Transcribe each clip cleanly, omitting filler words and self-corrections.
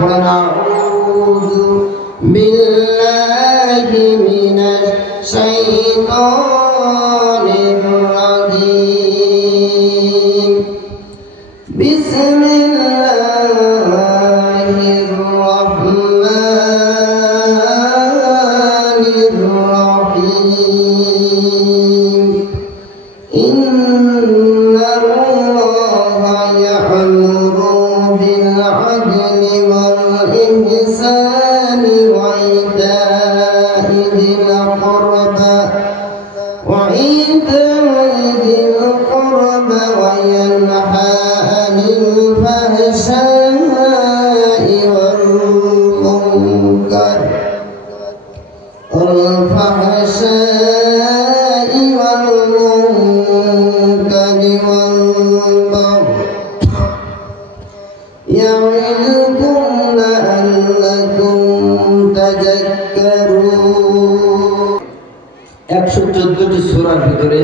পড়েন আউযু বিল্লাহি মিনাশ শাইতানির রাজীম বিসমিল্লাহির রাহমানির রাহিম ইন্নাল্লাহা ইয়া'মুরু বিল আদলি ওয়াল ইহসানি ওয়া ইতা'i যিল কুরবা وينهى عن الفحشاء والمنكر والبغي يعظكم لعلكم تذكرون 114টি সূরার ভিতরে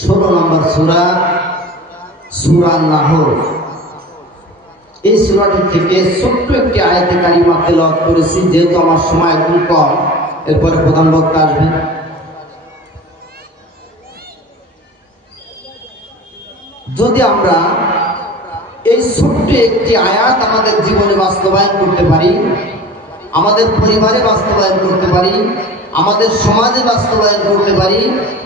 16 নম্বর সূরা সূরা নাহল। এই সূরাটি থেকে ছোট্ট একটি আয়াতে কারিমা তেলাওয়াত করেছি, যেহেতু আমার সময় একদম কম। এরপরে প্রধান বক্তা আসবেন। যদি আমরা এই ছোট্ট একটি আয়াত আমাদের জীবনে বাস্তবায়ন করতে পারি, আমাদের পরিবারে বাস্তবায়ন করতে পারি, আমাদের সমাজে বাস্তবায়ন করতে পারি,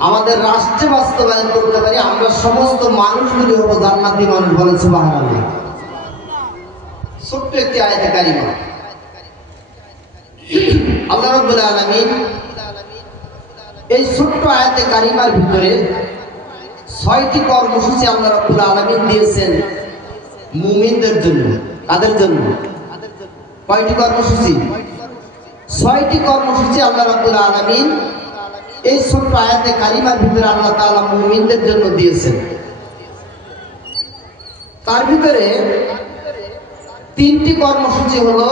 আমাদের রাষ্ট্রে বাস্তবায়ন করতে পারি, আমরা সমস্ত মানুষগুলি হব জান্নাতি মানুষ। বলেন সুবহানাল্লাহ। ছোট্ট একটি আয়াতে কারিমা। আল্লাহ রাব্বুল আলামিন এই ছোট্ট আয়াতে কারিমার ভিতরে 6টি কর্মসূচি আল্লাহ রাব্বুল আলামিন দিয়েছেন মুমিনদের জন্য। কাদের জন্য? কয়টি কর্মসূচি? 6টি কর্মসূচি আল্লাহ রাব্বুল আলামিন এই ছোট্ট আয়াতে কারিমার ভিতরে আল্লাহ তাআলা মুমিনদের জন্য দিয়েছেন। তার ভিতরে 3টি কর্মসূচি হলো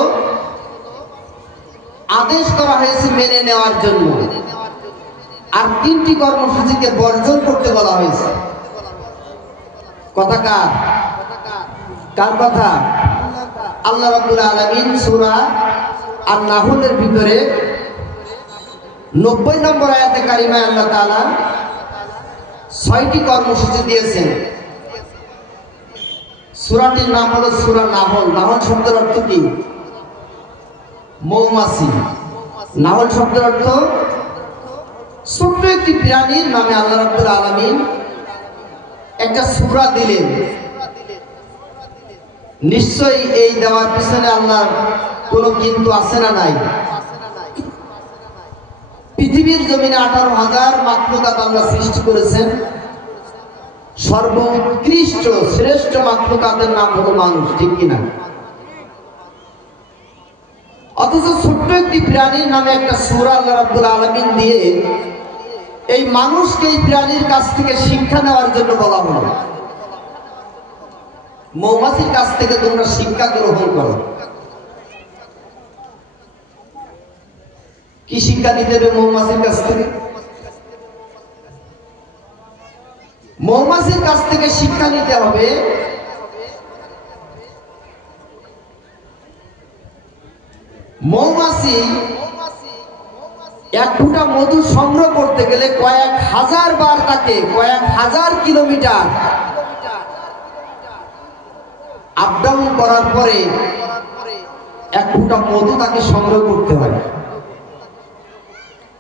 আদেশ করা হয়েছে মেনে নেওয়ার জন্য, আর 3টি কর্মসূচিকে বর্জন করতে বলা হয়েছে। কথা কার? কার কথা? আল্লাহ রাব্বুল আলামিন সূরা আর-নাহলের ভিতরে 90 নম্বর আয়াতে কারিমায় আল্লাহ তাআলা 6টি কর্মসূচি দিয়েছেন। সূরাটির নাম হলো সূরা নাহল। নাহল শব্দের অর্থ কি? মৌমাছি। নাহল শব্দের অর্থ ছোট্ট একটি প্রাণীর নামে আল্লাহ রাব্বুল আলামিন একটা সূরা দিলেন। নিশ্চয়ই এই দেওয়ার পিছনে আল্লাহর কোনো কিন্তু আছে না নাই? পৃথিবীর জমিনে 18,000 মাখলুকাত আল্লাহ সৃষ্টি করেছেন। সর্বোৎকৃষ্ট শ্রেষ্ঠ মাখলুকাতের নাম হলো মানুষ, ঠিক কিনা? অথচ ছোট্ট একটি প্রাণীর নামে একটা সূরা আল্লাহ রাব্বুল আলামিন দিয়ে এই মানুষকে এই প্রাণীর কাছ থেকে শিক্ষা নেওয়ার জন্য বলা হলো, মৌমাছির কাছ থেকে তোমরা শিক্ষা গ্রহণ করো। কি শিক্ষা নিতে হবে মৌমাছির কাছ থেকে? মৌমাছির কাছ থেকে শিক্ষা নিতে হবে মৌমাছি এক ফুটা মধু সংগ্রহ করতে গেলে কয়েক হাজার বার তাকে কয়েক হাজার কিলোমিটার আপ ডাউন করার পরে এক ফুটা মধু তাকে সংগ্রহ করতে হয়।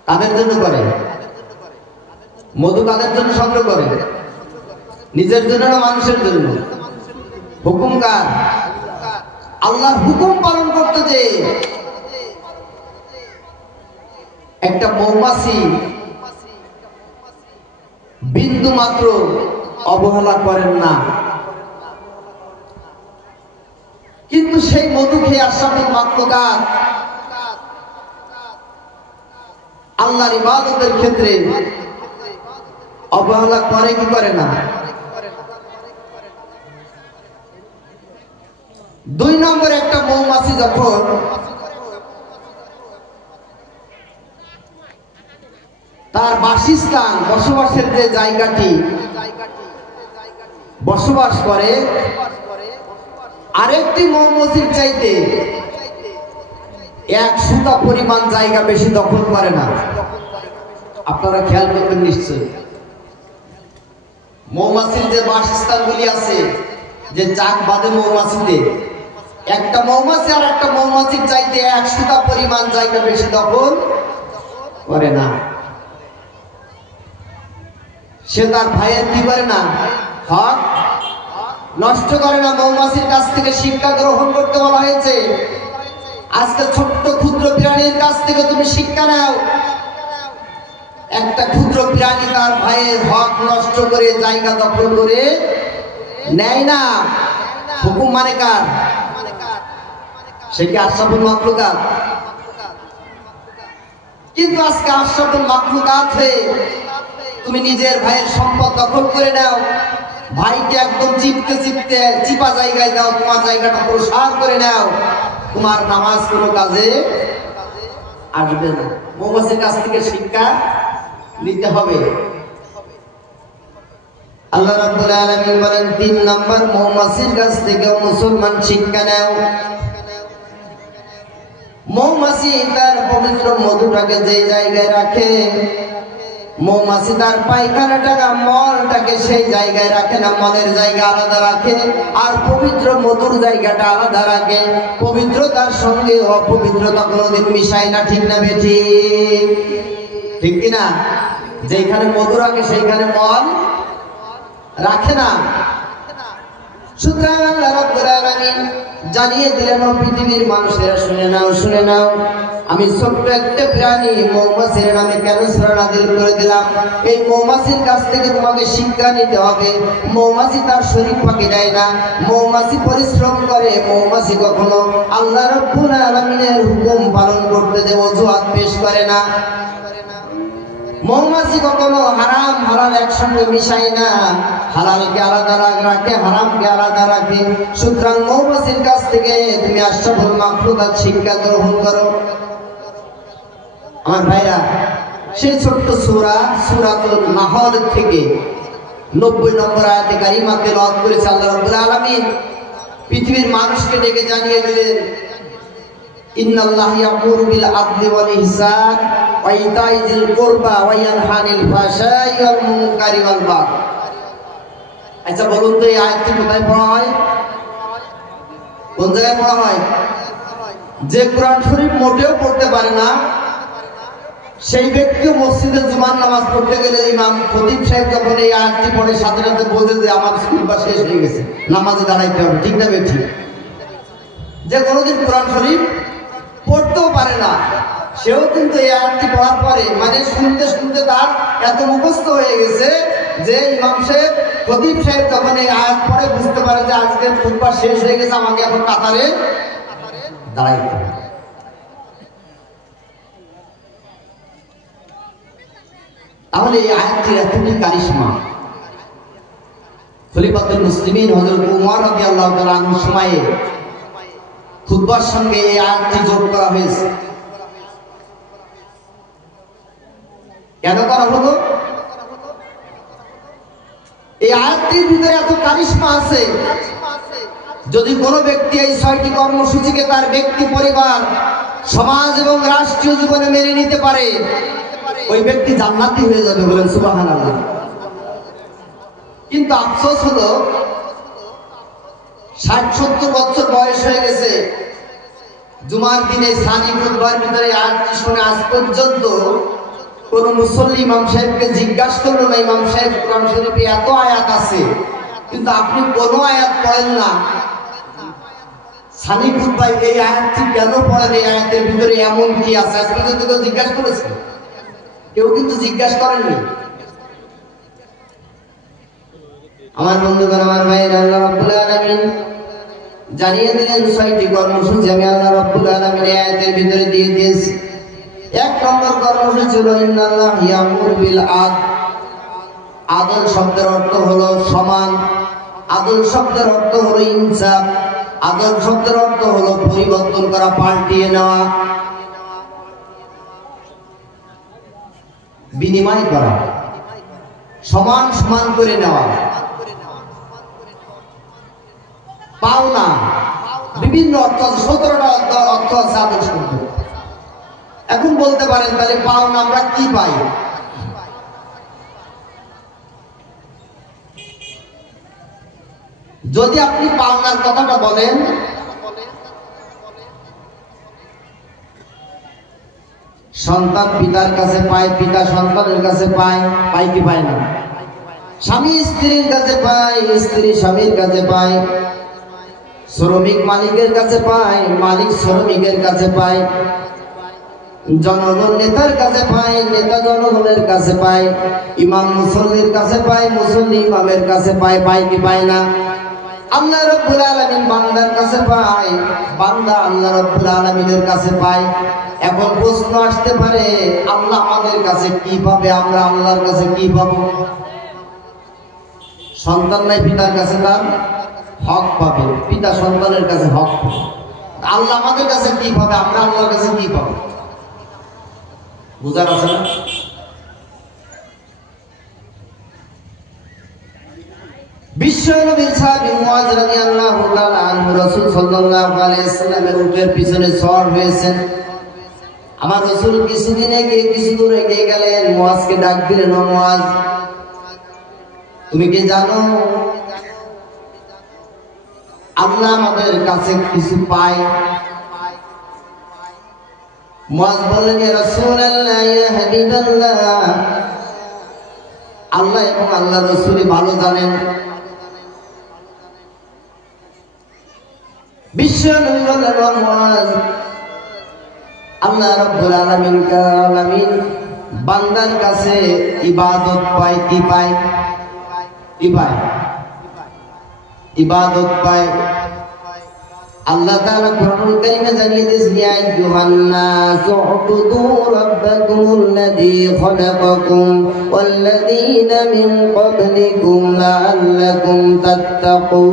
কাদের জন্য করে? মধু কাদের জন্য সংগ্রহ করে? নিজের জন্য না মানুষের জন্য? হুকুম কার? আল্লাহর হুকুম পালন করতে যে একটা মৌমাছি বিন্দু মাত্র অবহেলা করেন না, কিন্তু সেই মধু খেয়ে আশরাফুল মাখলুকাত আল্লাহর ইবাদতের ক্ষেত্রে অবহেলা করে কি করে না? 2 নম্বরে একটা মৌমাছি যখন তার বাসস্থান বসবাসের যে জায়গাটি বসবাস করে আরেকটি মসজিদ চাইতে এক সুতা পরিমাণ জায়গা বেশি দখল করে না। আপনারা খেয়াল করবেন নিশ্চয়, মৌমাছির যে বাসস্থানগুলি আছে, যে চাক বাঁধে মৌমাছিতে, একটা মৌমাছি আর একটা মৌমাছির চাইতে এক সুতা পরিমাণ জায়গা বেশি দখল করে না। সে তার ভাইয়ের কি করে না, হক নষ্ট করে না। মৌমাছির কাছ থেকে শিক্ষা গ্রহণ করতে বলা হয়েছে। আজকে ছোট্ট ক্ষুদ্র প্রাণীর কাছ থেকে তুমি শিক্ষা নাও। একটা ক্ষুদ্র প্রাণী তার ভাইয়ের হক নষ্ট করে জায়গা দখল করে নেয় না। হুকুম মানে কার? সে কি আশরাফুল মাখলুকাত? কিন্তু আজকে আশরাফুল মাখলুকাত হয়ে তুমি নিজের ভাইয়ের সম্পদ দখল করে নাও, ভাইকে একদম চিপতে চিপতে চিপা জায়গায় দাও, তোমার জায়গাটা প্রসার করে নাও, তোমার নামাজ কোনো কাজে আসবে না। মৌমাছির কাছ থেকে শিক্ষা নিতে হবে। আল্লাহ রাব্বুল আলামিন বলেন ৩ নম্বর, মৌমাছির কাছ থেকে মুসলমান শিক্ষা নাও। মৌমাছি তার পবিত্র মধুটাকে যে জায়গায় রাখে, মৌমাছি তার পায়খানাটাকে মলটাকে সেই জায়গায় রাখে না, মলের জায়গা আলাদা রাখে আর পবিত্র মধুর জায়গাটা আলাদা রাখে। পবিত্রতার সঙ্গে অপবিত্রতা কোনোদিন মিশায় না, ঠিক না বেঠি? ঠিক কিনা? যেখানে মধু রাখে সেইখানে মল রাখে না। সুতরাং আল্লাহ রাব্বুল আলামিন জানিয়ে দিলেন, পৃথিবীর মানুষেরা শুনে নাও, শুনে নাও, আমি ছোট্ট একটা প্রাণী মৌমাছির নামে কেন সূরা নাযিল করে দিলাম। এই মৌমাছির কাছ থেকে তোমাকে শিক্ষা নিতে হবে। মৌমাছি তার শরীর ফাঁকি দেয় না, মৌমাছি পরিশ্রম করে, মৌমাছি কখনো আল্লাহ রাব্বুল আলামিনের হুকুম পালন করতে যে অজুহাত পেশ করে না। মৌমাছি কখনো হারাম হালাল একসঙ্গে মিশায় না, হালালকে আলাদা রাখে, হারামকে আলাদা রাখে। সুতরাং মৌমাছির কাছ থেকে তুমি আশরাফুল মাখলুকাত শিক্ষা গ্রহণ করো। আমার ভাইরা, সেই ছোট্ট সূরাতুল নাহল থেকে 90 নম্বর আয়াতে কারিমা তেলাওয়াত করেছে আল্লাহ রাব্বুল আলামিন। পৃথিবীর মানুষকে ডেকে জানিয়ে দিলেন, ইন্নাল্লাহা ইয়ামুরু বিল আদলি ওয়াল ইহসান ওয়া ইতাই যিল কুরবা ওয়া ইয়ানহা আনিল ফাহশাই ওয়াল মুনকারি ওয়াল বাগই। আচ্ছা বলুন তো, এই আয়াতটি কোথায় পড়া হয়? কোন জায়গায় পড়া হয়? যে কোরআন শরীফ মোটেও পড়তে পারে না, সেই ব্যক্তিও মসজিদে জুমার নামাজ পড়তে গেলে ইমাম খতিব সাহেব যখন এই আয়াতটি পড়ে, সাথে সাথে বোঝে যে আমার স্কুলটা শেষ হয়ে গেছে, নামাজে দাঁড়াইতে হবে। ঠিক না বেঠি? যে কোনোদিন কোরআন শরীফ পড়তেও পারে না, সেও কিন্তু এই আয়াতটি পড়ার পরে, মানে শুনতে শুনতে তার এত মুখস্থ হয়ে গেছে যে ইমাম সাহেব খতিব সাহেব যখন এই আয়াত পড়ে বুঝতে পারে যে আজকের খুতবা শেষ হয়ে গেছে, আমাকে এখন কাতারে দাঁড়াইতে হবে। তাহলে এই আয়াতটির এতটি কারিশমা। খলিফাতুল মুসলিমিন হযরত উমর রাদিয়াল্লাহু তাআলা আনহুর সময়ে খুতবার সঙ্গে এই আয়াতটি যোগ করা হয়েছে। কেন করা হলো? এই আয়াতটির ভিতরে এত কারিশমা আছে, যদি কোনো ব্যক্তি এই 6টি কর্মসূচিকে তার ব্যক্তি, পরিবার, সমাজ এবং রাষ্ট্রীয় জীবনে মেনে নিতে পারে, ওই ব্যক্তি জান্নাতি হয়ে যাবে। বলেন সুবহানাল্লাহ। কিন্তু আফসোস হলো 60-70 বছর বয়স হয়ে গেছে, জুমার দিনে সানি খুতবার ভিতরে আয়াতটি শুনে আজ পর্যন্ত কোন মুসল্লি ইমাম সাহেবকে জিজ্ঞাসা করলো না, ইমাম সাহেব কোরআন শরীফে এত আয়াত আছে কিন্তু আপনি কোনো আয়াত পড়েন না, সানি খুতবায় এই আয়াতটি কেন পড়েন? এই আয়াতের ভিতরে এমন কি আছে? আজ পর্যন্ত কেউ জিজ্ঞাসা করেছে? কেউ কিন্তু জিজ্ঞাসা করেননি। আমার বন্ধুগণ, আমার ভাইয়ের, আল্লাহ রাব্বুল আলামিন জানিয়ে দিলেন 6টি কর্মসূচি আমি আল্লাহ রাব্বুল আলামিন এই আয়াতের ভিতরে দিয়ে দিয়েছি। 1 নম্বর কর্মসূচি হলো ইন্নাল্লাহা ইয়ামুরু বিল আদল। আদল শব্দের অর্থ হলো সমান, আদল শব্দের অর্থ হলো ইনসাফ, আদল শব্দের অর্থ হলো পরিবর্তন করা, পাল্টিয়ে নেওয়া, বিনিময় করা, সমান সমান করে নেওয়া, পাওনা বিভিন্ন অর্থ আছে, 17টা অর্থ আছে আদর শব্দ। এখন বলতে পারেন তাহলে পাওনা আমরা কি পাই? যদি আপনি পাওনার কথাটা বলেন, সন্তান পিতার কাছে পায়, পিতা সন্তানের কাছে পায়, পায় কি পায় না? স্বামী স্ত্রীর কাছে পায়, স্ত্রী স্বামীর কাছে পায়, শ্রমিক মালিকের কাছে পায়, মালিক শ্রমিকের কাছে পায়, জনগণ নেতার কাছে পায়, নেতা জনগণের কাছে পায়, ইমাম মুসল্লির কাছে পায়, মুসল্লি ইমামের কাছে পায়, পায় কি পায় না? আল্লাহ রাব্বুল আলামিন বান্দার কাছে পায়, বান্দা আল্লাহ রাব্বুল আলামিনের কাছে পায়। এখন প্রশ্ন আসতে পারে, আল্লাহ আমাদের কাছে কি পাবে, আমরা আল্লাহর কাছে কি পাবো? সন্তান নাই পিতার কাছে তার হক পাবে, পিতা সন্তানের কাছে হক পাবে। আল্লাহ আমাদের কাছে কি পাবে, আমরা আল্লাহর কাছে কি পাবো? বুঝার আছে না? বিশ্ব নবীর সাহাবী মুআয রাদিয়াল্লাহু তাআলা আনহু রাসূল সাল্লাল্লাহু আলাইহি ওয়াসাল্লামের উটের পিছনে সওয়ার হয়েছেন। আমার রাসূল কিছুদিন আগে কিছু দূর এগিয়ে গেলেন, মুআযকে ডাক দিলেন, ও মুআয, তুমি কি জানো আল্লাহ আমাদের কাছে কিছু পায়? মুআয বললেন, ইয়া রাসূলুল্লাহ, ইয়া হাবিবাল্লাহ, আল্লাহ এবং আল্লাহর রাসূল ভালো জানেন। বিশ্ব নবী বললেন, ও মুআয, আল্লাহ রাব্বুল আলামিন বান্দার কাছে ইবাদত পায়, কি পায়? কি পায়? ইবাদত পায়। আল্লাহ তাআলা কোরআনুল কারীমে জানিয়ে দিয়েছেন, ইয়া আইয়ুহান নাসু উবুদু রাব্বাকুমুল্লাযী খালাকাকুম ওয়াল্লাযীনা মিন ক্বাবলিকুম লাআল্লাকুম তাত্তাকুন।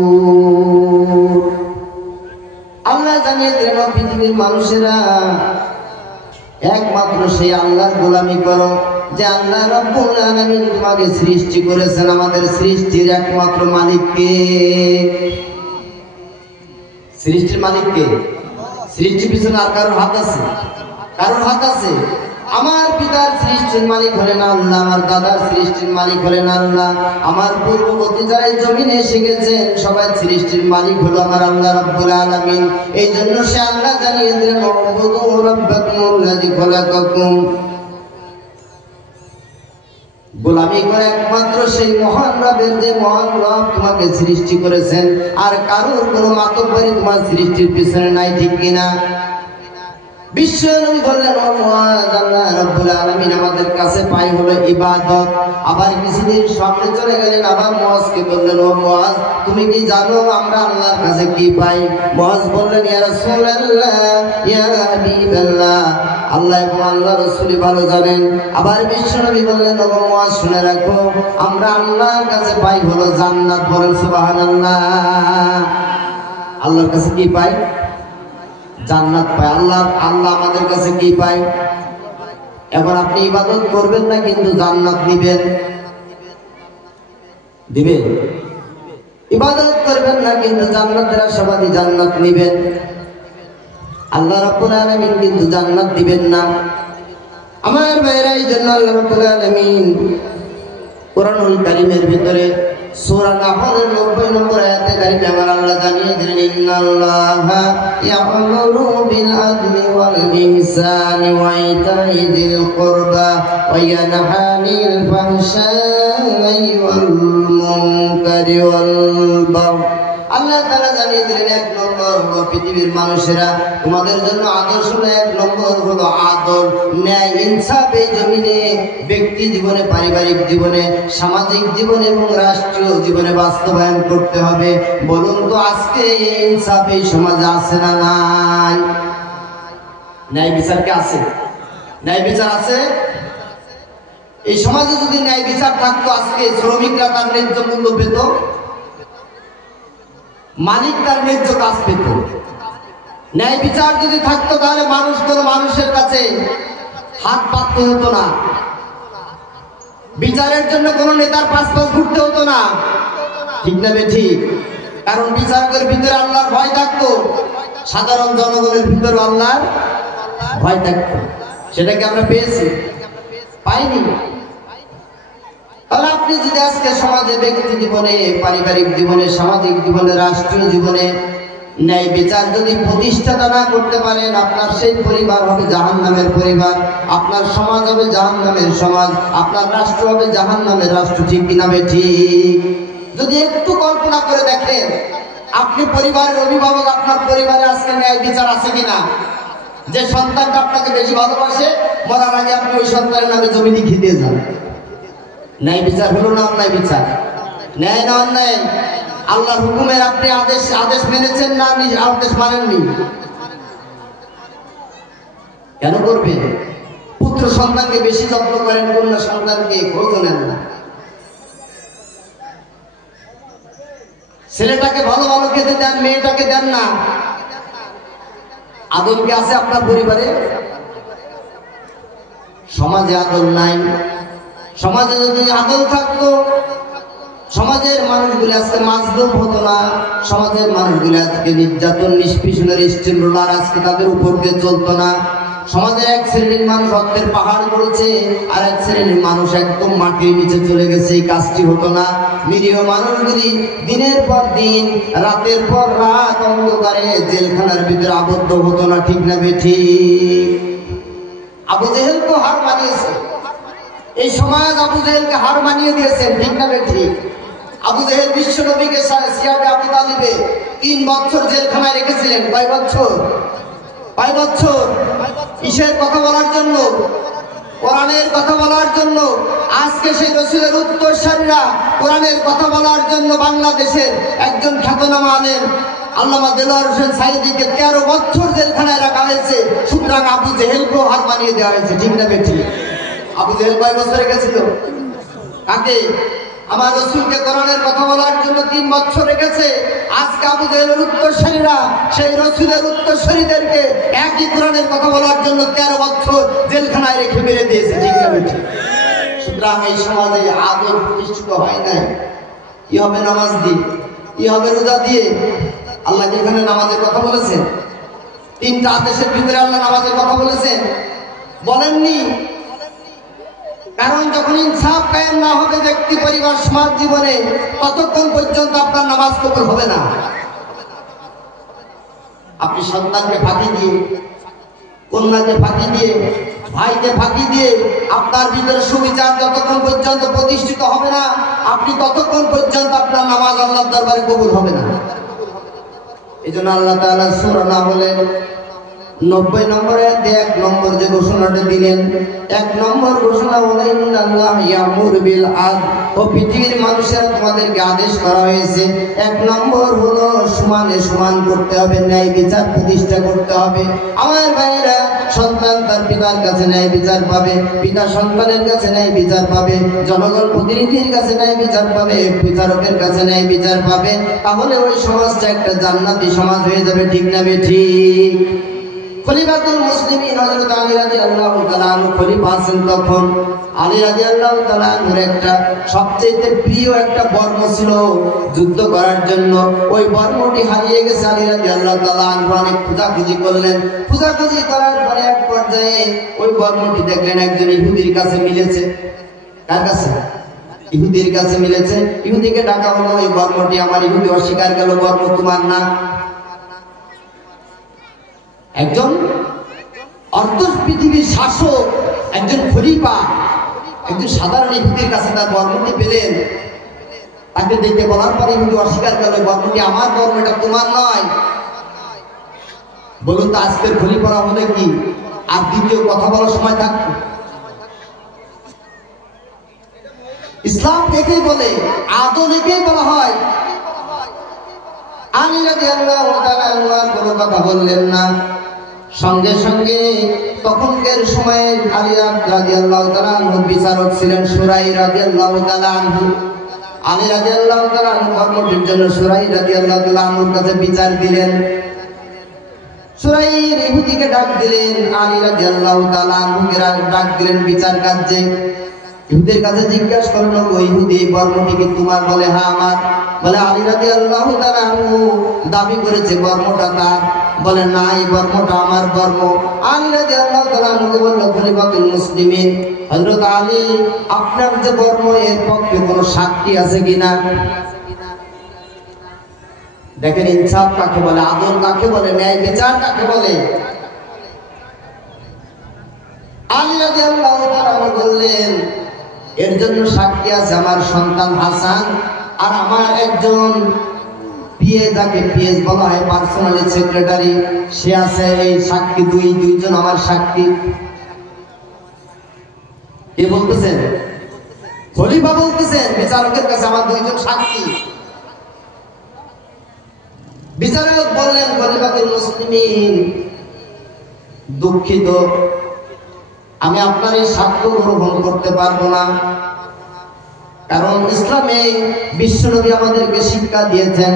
আল্লাহ জানিয়ে দিলেন, পৃথিবীর মানুষেরা একমাত্র সেই আল্লাহর গোলামি করো যে আল্লাহ রাব্বুল আলামিন তোমাকে সৃষ্টি করেছেন। আমাদের সৃষ্টির একমাত্র মালিক কে? সৃষ্টির মালিক কে? সৃষ্টির পিছনে আর কারোর হাত আছে? কারোর হাত আছে? আমার পিতার সৃষ্টির মালিক হলেন আল্লাহ, আমার দাদার সৃষ্টির মালিক হলেন আল্লাহ, আমার পূর্ববর্তী যারা এই জমিনে এসে গেছেন সবাই সৃষ্টির মালিক হলো আমার আল্লাহ রাব্বুল আলামিন। এই জন্য সে আল্লাহ জানিয়ে দিলেন, উবুদু রাব্বাকুমুল্লাযী খালাকাকুম, গোলামি করে একমাত্র সেই মহান রবের, যে মহান রব তোমাকে সৃষ্টি করেছেন। আর কারোর কোনো মাতব্বরি তোমার সৃষ্টির পিছনে নাই, ঠিক কিনা? বিশ্ব নবী বললেন, ও মুআয, আল্লাহ রাব্বুল আলামিন আমাদের কাছে পাই হলো ইবাদত। আবার কিছুদিন সামনে চলে গেলেন, আবার মুআযকে বললেন, ও মুআয, তুমি কি জানো আমরা আল্লাহর কাছে কি পাই? মুআয বললেন, ইয়া রাসূলুল্লাহ, ইয়া হাবিবাল্লাহ, আল্লাহ এবং আল্লাহর রাসূল ভালো জানেন। আবার বিশ্ব নবী বললেন, ও মুআয, শুনে রাখো, আমরা আল্লাহর কাছে পাই হলো জান্নাত। বলেন সুবহানাল্লাহ। আল্লাহর কাছে কি পাই? জান্নাত পায়। আল্লাহ আমাদের কাছে কি পায়? এখন আপনি ইবাদত করবেন না, কিন্তু জান্নাত দিবেন। দিবেন? ইবাদত করবেন না, কিন্তু জান্নাতের আশাবাদী জান্নাত নিবেন। আল্লাহ রাব্বুল আলামিন কিন্তু জান্নাত দিবেন না। আমার ভাইরা, এই জন্য আল্লাহ রাব্বুল আলামিন কোরআনুল কারীমের ভিতরে সূরা নাহলের 90 নম্বর আয়াতে কারিমে আমার আল্লাহ জানিয়ে দিলেন, ইন্নাল্লাহা ইয়া'মুরু বিল আদলি ওয়াল ইহসানি ওয়া ইতা'i যিল কুরবা ওয়া ইয়ানহা আনিল ফাহশাই ওয়াল মুনকারি ওয়াল বাগই। আল্লাহ তাআলা জানিয়ে দিলেন, এক নম্বর হলো পৃথিবীর মানুষেরা তোমাদের জন্য আদর্শ হলো, এক নম্বর হলো আদল, ন্যায়, ইনসাফ এই জমিনে ব্যক্তি জীবনে, পারিবারিক জীবনে, সামাজিক জীবনে এবং রাষ্ট্রীয় জীবনে বাস্তবায়ন করতে হবে। বলুন তো আজকে এই ইনসাফ এই সমাজে আছে না নাই? ন্যায় বিচার কি আছে? ন্যায় বিচার আছে? এই সমাজে যদি ন্যায় বিচার থাকতো, আজকে শ্রমিকরা তার ন্যায্য মূল্য পেত, মালিক তার ন্যায্য কাজ পেত। ন্যায় বিচার যদি থাকতো, তাহলে মানুষ কোনো মানুষের কাছে হাত পাততে হতো না, বিচারের জন্য কোনো নেতার পাশ ঘুরতে হতো না, ঠিক না? ঠিক। কারণ বিচারকের ভিতরে আল্লাহর ভয় থাকতো, সাধারণ জনগণের ভিতরে আল্লাহর ভয় থাকতো। সেটাকে আমরা পেয়েছি? পাইনি। তাহলে আপনি যদি আজকে সমাজে, ব্যক্তি জীবনে, পারিবারিক জীবনে, সামাজিক জীবনে, রাষ্ট্রীয় জীবনে ন্যায় বিচার যদি প্রতিষ্ঠা না করতে পারেন, আপনার সেই পরিবার হবে জাহান্নামের পরিবার, আপনার সমাজ হবে জাহান্নামের সমাজ, আপনার রাষ্ট্র হবে জাহান্নামের রাষ্ট্র। ঠিক কিনা ঠিক? যদি একটু কল্পনা করে দেখেন, আপনি পরিবারের অভিভাবক, আপনার পরিবারে আজকে ন্যায় বিচার আছে কিনা? যে সন্তানটা আপনাকে বেশি ভালোবাসে, মরার আগে আপনি ওই সন্তানের নামে জমি লিখে দিয়ে যান। ন্যায় বিচার হলো না অন্যায় বিচার? ন্যায় না অন্যায়? আল্লাহর হুকুমের আপনি আদেশ মেনেছেন না আদেশ মানেননি? কেন করবেন? পুত্র সন্তানকে বেশি যত্ন করেন, কন্যা সন্তানকে খোঁজ নেন না। ছেলেটাকে ভালো ভালো খেতে দেন, মেয়েটাকে দেন না। আদর কি আছে আপনার পরিবারে? সমাজে আদর নাই। সমাজে যদি আদর থাকতো, সমাজের মানুষগুলি আজকে মাজলুম হতো না। সমাজের মানুষগুলি আজকে নির্যাতন, নিষ্পীষণের স্টিম রোলার আজকে তাদের উপর দিয়ে চলতো না। সমাজের এক শ্রেণীর মানুষ অর্থের পাহাড় করেছে, আর এক শ্রেণীর মানুষ একদম মাটির নিচে চলে গেছে, এই কাজটি হতো না। নিরীহ মানুষগুলি দিনের পর দিন, রাতের পর রাত অন্ধকারে জেলখানার ভিতরে আবদ্ধ হতো না। ঠিক না বেঠিক? আবু জেহেল তো হার মানিয়েছে, এই সমাজ আবু জেহেলকে হার মানিয়ে দিয়েছেন। ঠিক না বেঠিক? আবু জেহেল বিশ্ব নবীকে সিয়াবে আবু তালিবে 3 বছর জেলখানায় রেখেছিলেন। কয় বছর? 5 বছর। কিসের কথা বলার জন্য? কোরআনের কথা বলার জন্য। আজকে সেই রাসূলের উত্তরসূরিরা কোরআনের কথা বলার জন্য বাংলাদেশের একজন খ্যাতনামা আলেম আল্লামা দেলোয়ার হোসেন সাঈদীকে 13 বছর জেলখানায় রাখা হয়েছে। সুতরাং আবু জেহেলকেও হার মানিয়ে দেওয়া হয়েছে। ঠিক না বেঠিক? আবু জেহেল কয় বছর রেখেছিল? কাকে? আমার রাসূলকে কোরআনের কথা বলার জন্য 3 বছর রেখেছে। আজকে আবু জেহেলের উত্তরসূরিরা সেই রাসূলের উত্তরসূরিদেরকে একই কোরআনের কথা বলার জন্য 13 বছর জেলখানায় রেখে মেরে দিয়েছে। ঠিক না বেঠিক? সুতরাং এই সমাজে আদর প্রতিষ্ঠিত হয় নাই। কি হবে নামাজ দিয়ে? কি হবে রোজা দিয়ে? আল্লাহ যেখানে নামাজের কথা বলেছেন, 3টা আদেশের ভিতরে আল্লাহ নামাজের কথা বলেছেন? বলেননি। কারণ যখন ইনসাফ কায়েম না হবে ব্যক্তি, পরিবার, সমাজ জীবনে, ততক্ষণ পর্যন্ত আপনার নামাজ কবুল হবে না। আপনি সন্তানকে ফাঁকি দিয়ে, কন্যাকে ফাঁকি দিয়ে, ভাইকে ফাঁকি দিয়ে আপনার ভিতরে সুবিচার যতক্ষণ পর্যন্ত প্রতিষ্ঠিত হবে না, আপনি ততক্ষণ পর্যন্ত আপনার নামাজ আল্লাহর দরবারে কবুল হবে না। এই জন্য আল্লাহ তাআলা সূরা নাহলের 90 নম্বরে 1 নম্বর যে ঘোষণাটা দিলেন, 1 নম্বর ঘোষণা হলো ইন্নাল্লাহা ইয়ামুরু বিল আদল। ও পৃথিবীর মানুষেরা তোমাদেরকে আদেশ করা হয়েছে, 1 নম্বর হলো সমানে সমান করতে হবে, ন্যায় বিচার প্রতিষ্ঠা করতে হবে। আমার ভাইয়েরা, সন্তান তার পিতার কাছে ন্যায় বিচার পাবে, পিতা সন্তানের কাছে ন্যায় বিচার পাবে, জনগণ প্রতিনিধির কাছে ন্যায় বিচার পাবে, বিচারকের কাছে ন্যায় বিচার পাবে। তাহলে ওই সমাজটা একটা জান্নাতি সমাজ হয়ে যাবে। ঠিক না বেঠিক? খলিফাতুল মুসলিমিন হযরত আলী রাদিয়াল্লাহু তাআলা আনহু খলিফা আছেন তখন। আলী রাদিয়াল্লাহু তাআলা আনহুর একটা সবচেয়ে প্রিয় একটা বর্ম ছিল যুদ্ধ করার জন্য। ওই বর্মটি হারিয়ে গেছে। আলী রাদিয়াল্লাহু তাআলা আনহু অনেক খোঁজাখুঁজি করলেন। খোঁজাখুঁজি করার পরে এক পর্যায়ে ওই বর্মটি দেখলেন একজন ইহুদির কাছে মিলেছে। কার কাছে? ইহুদির কাছে মিলেছে। ইহুদিকে ডাকা হলো, এই বর্মটি আমার। ইহুদি অস্বীকার গেল, বর্ম তোমার না। একজন অর্ধ পৃথিবীর শাসক, একজন খলিফা, একজন সাধারণ ইহুদির কাছে তার বর্মটি পেলেন। তাকে দেখতে বলার পরে ইহুদি অস্বীকার করলো, বর্মটি আমার বর্ম, এটা তোমার নয়। বলুন তো আজকের খলিফারা হলে কি আর দ্বিতীয় কথা বলার সময় থাকতো? ইসলাম একেই বলে, আদল একেই বলা হয়। আলী রাদিয়াল্লাহু তাআলা কোনো কথা বললেন না। সঙ্গে সঙ্গে তখনকার সময়ে আলী রাদিয়াল্লাহু তাআলা বিচারক ছিলেন সুরাই রাদিয়াল্লাহু তাআলা আনহু। আলী রাদিয়াল্লাহু তাআলা কর্মটির জন্য সুরাই রাদিয়াল্লাহু তাআলা আনহুর কাছে বিচার দিলেন। সুরাইর ইহুদিকে ডাক দিলেন, আলী রাদিয়াল্লাহু তাআলা আনহুকে ডাক দিলেন বিচার কার্যে। ইহুদির কাছে জিজ্ঞাসা করলেন, ওই ইহুদি বর্মটি কি তোমার? বলে হ্যাঁ আমার। বলে আলী রাদিয়াল্লাহু তাআলা আনহু দাবি করেছে বর্মটা তার, বলে না এই বর্মটা আমার বর্ম। আলী রাদিয়াল্লাহু তাআলা আনহু বলল খলিফাতুল মুসলিমিন হযরত আলী আপনার যে বর্ম এর পক্ষে কোনো সাক্ষী আছে কিনা? দেখেন ইনসাফ কাকে বলে, আদল কাকে বলে, ন্যায় বিচার কাকে বলে। আলী রাদিয়াল্লাহু তাআলা বললেন এর জন্য সাক্ষী আছে আমার সন্তান হাসান আর আমার একজন পিএ, যাকে পিএস বলা হয় পার্সোনালি সেক্রেটারি, সে আছে। এই সাক্ষী দুইজন আমার সাক্ষী। কে বলতেছেন? খলিফা বলতেছেন বিচারকের কাছে আমার দুইজন সাক্ষী। বিচারক বললেন খলিফাতুল মুসলিমিন দুঃখিত, আমি আপনার এই সাক্ষ্য গ্রহণ করতে পারবো না, কারণ ইসলামে বিশ্বনবী আমাদেরকে শিক্ষা দিয়েছেন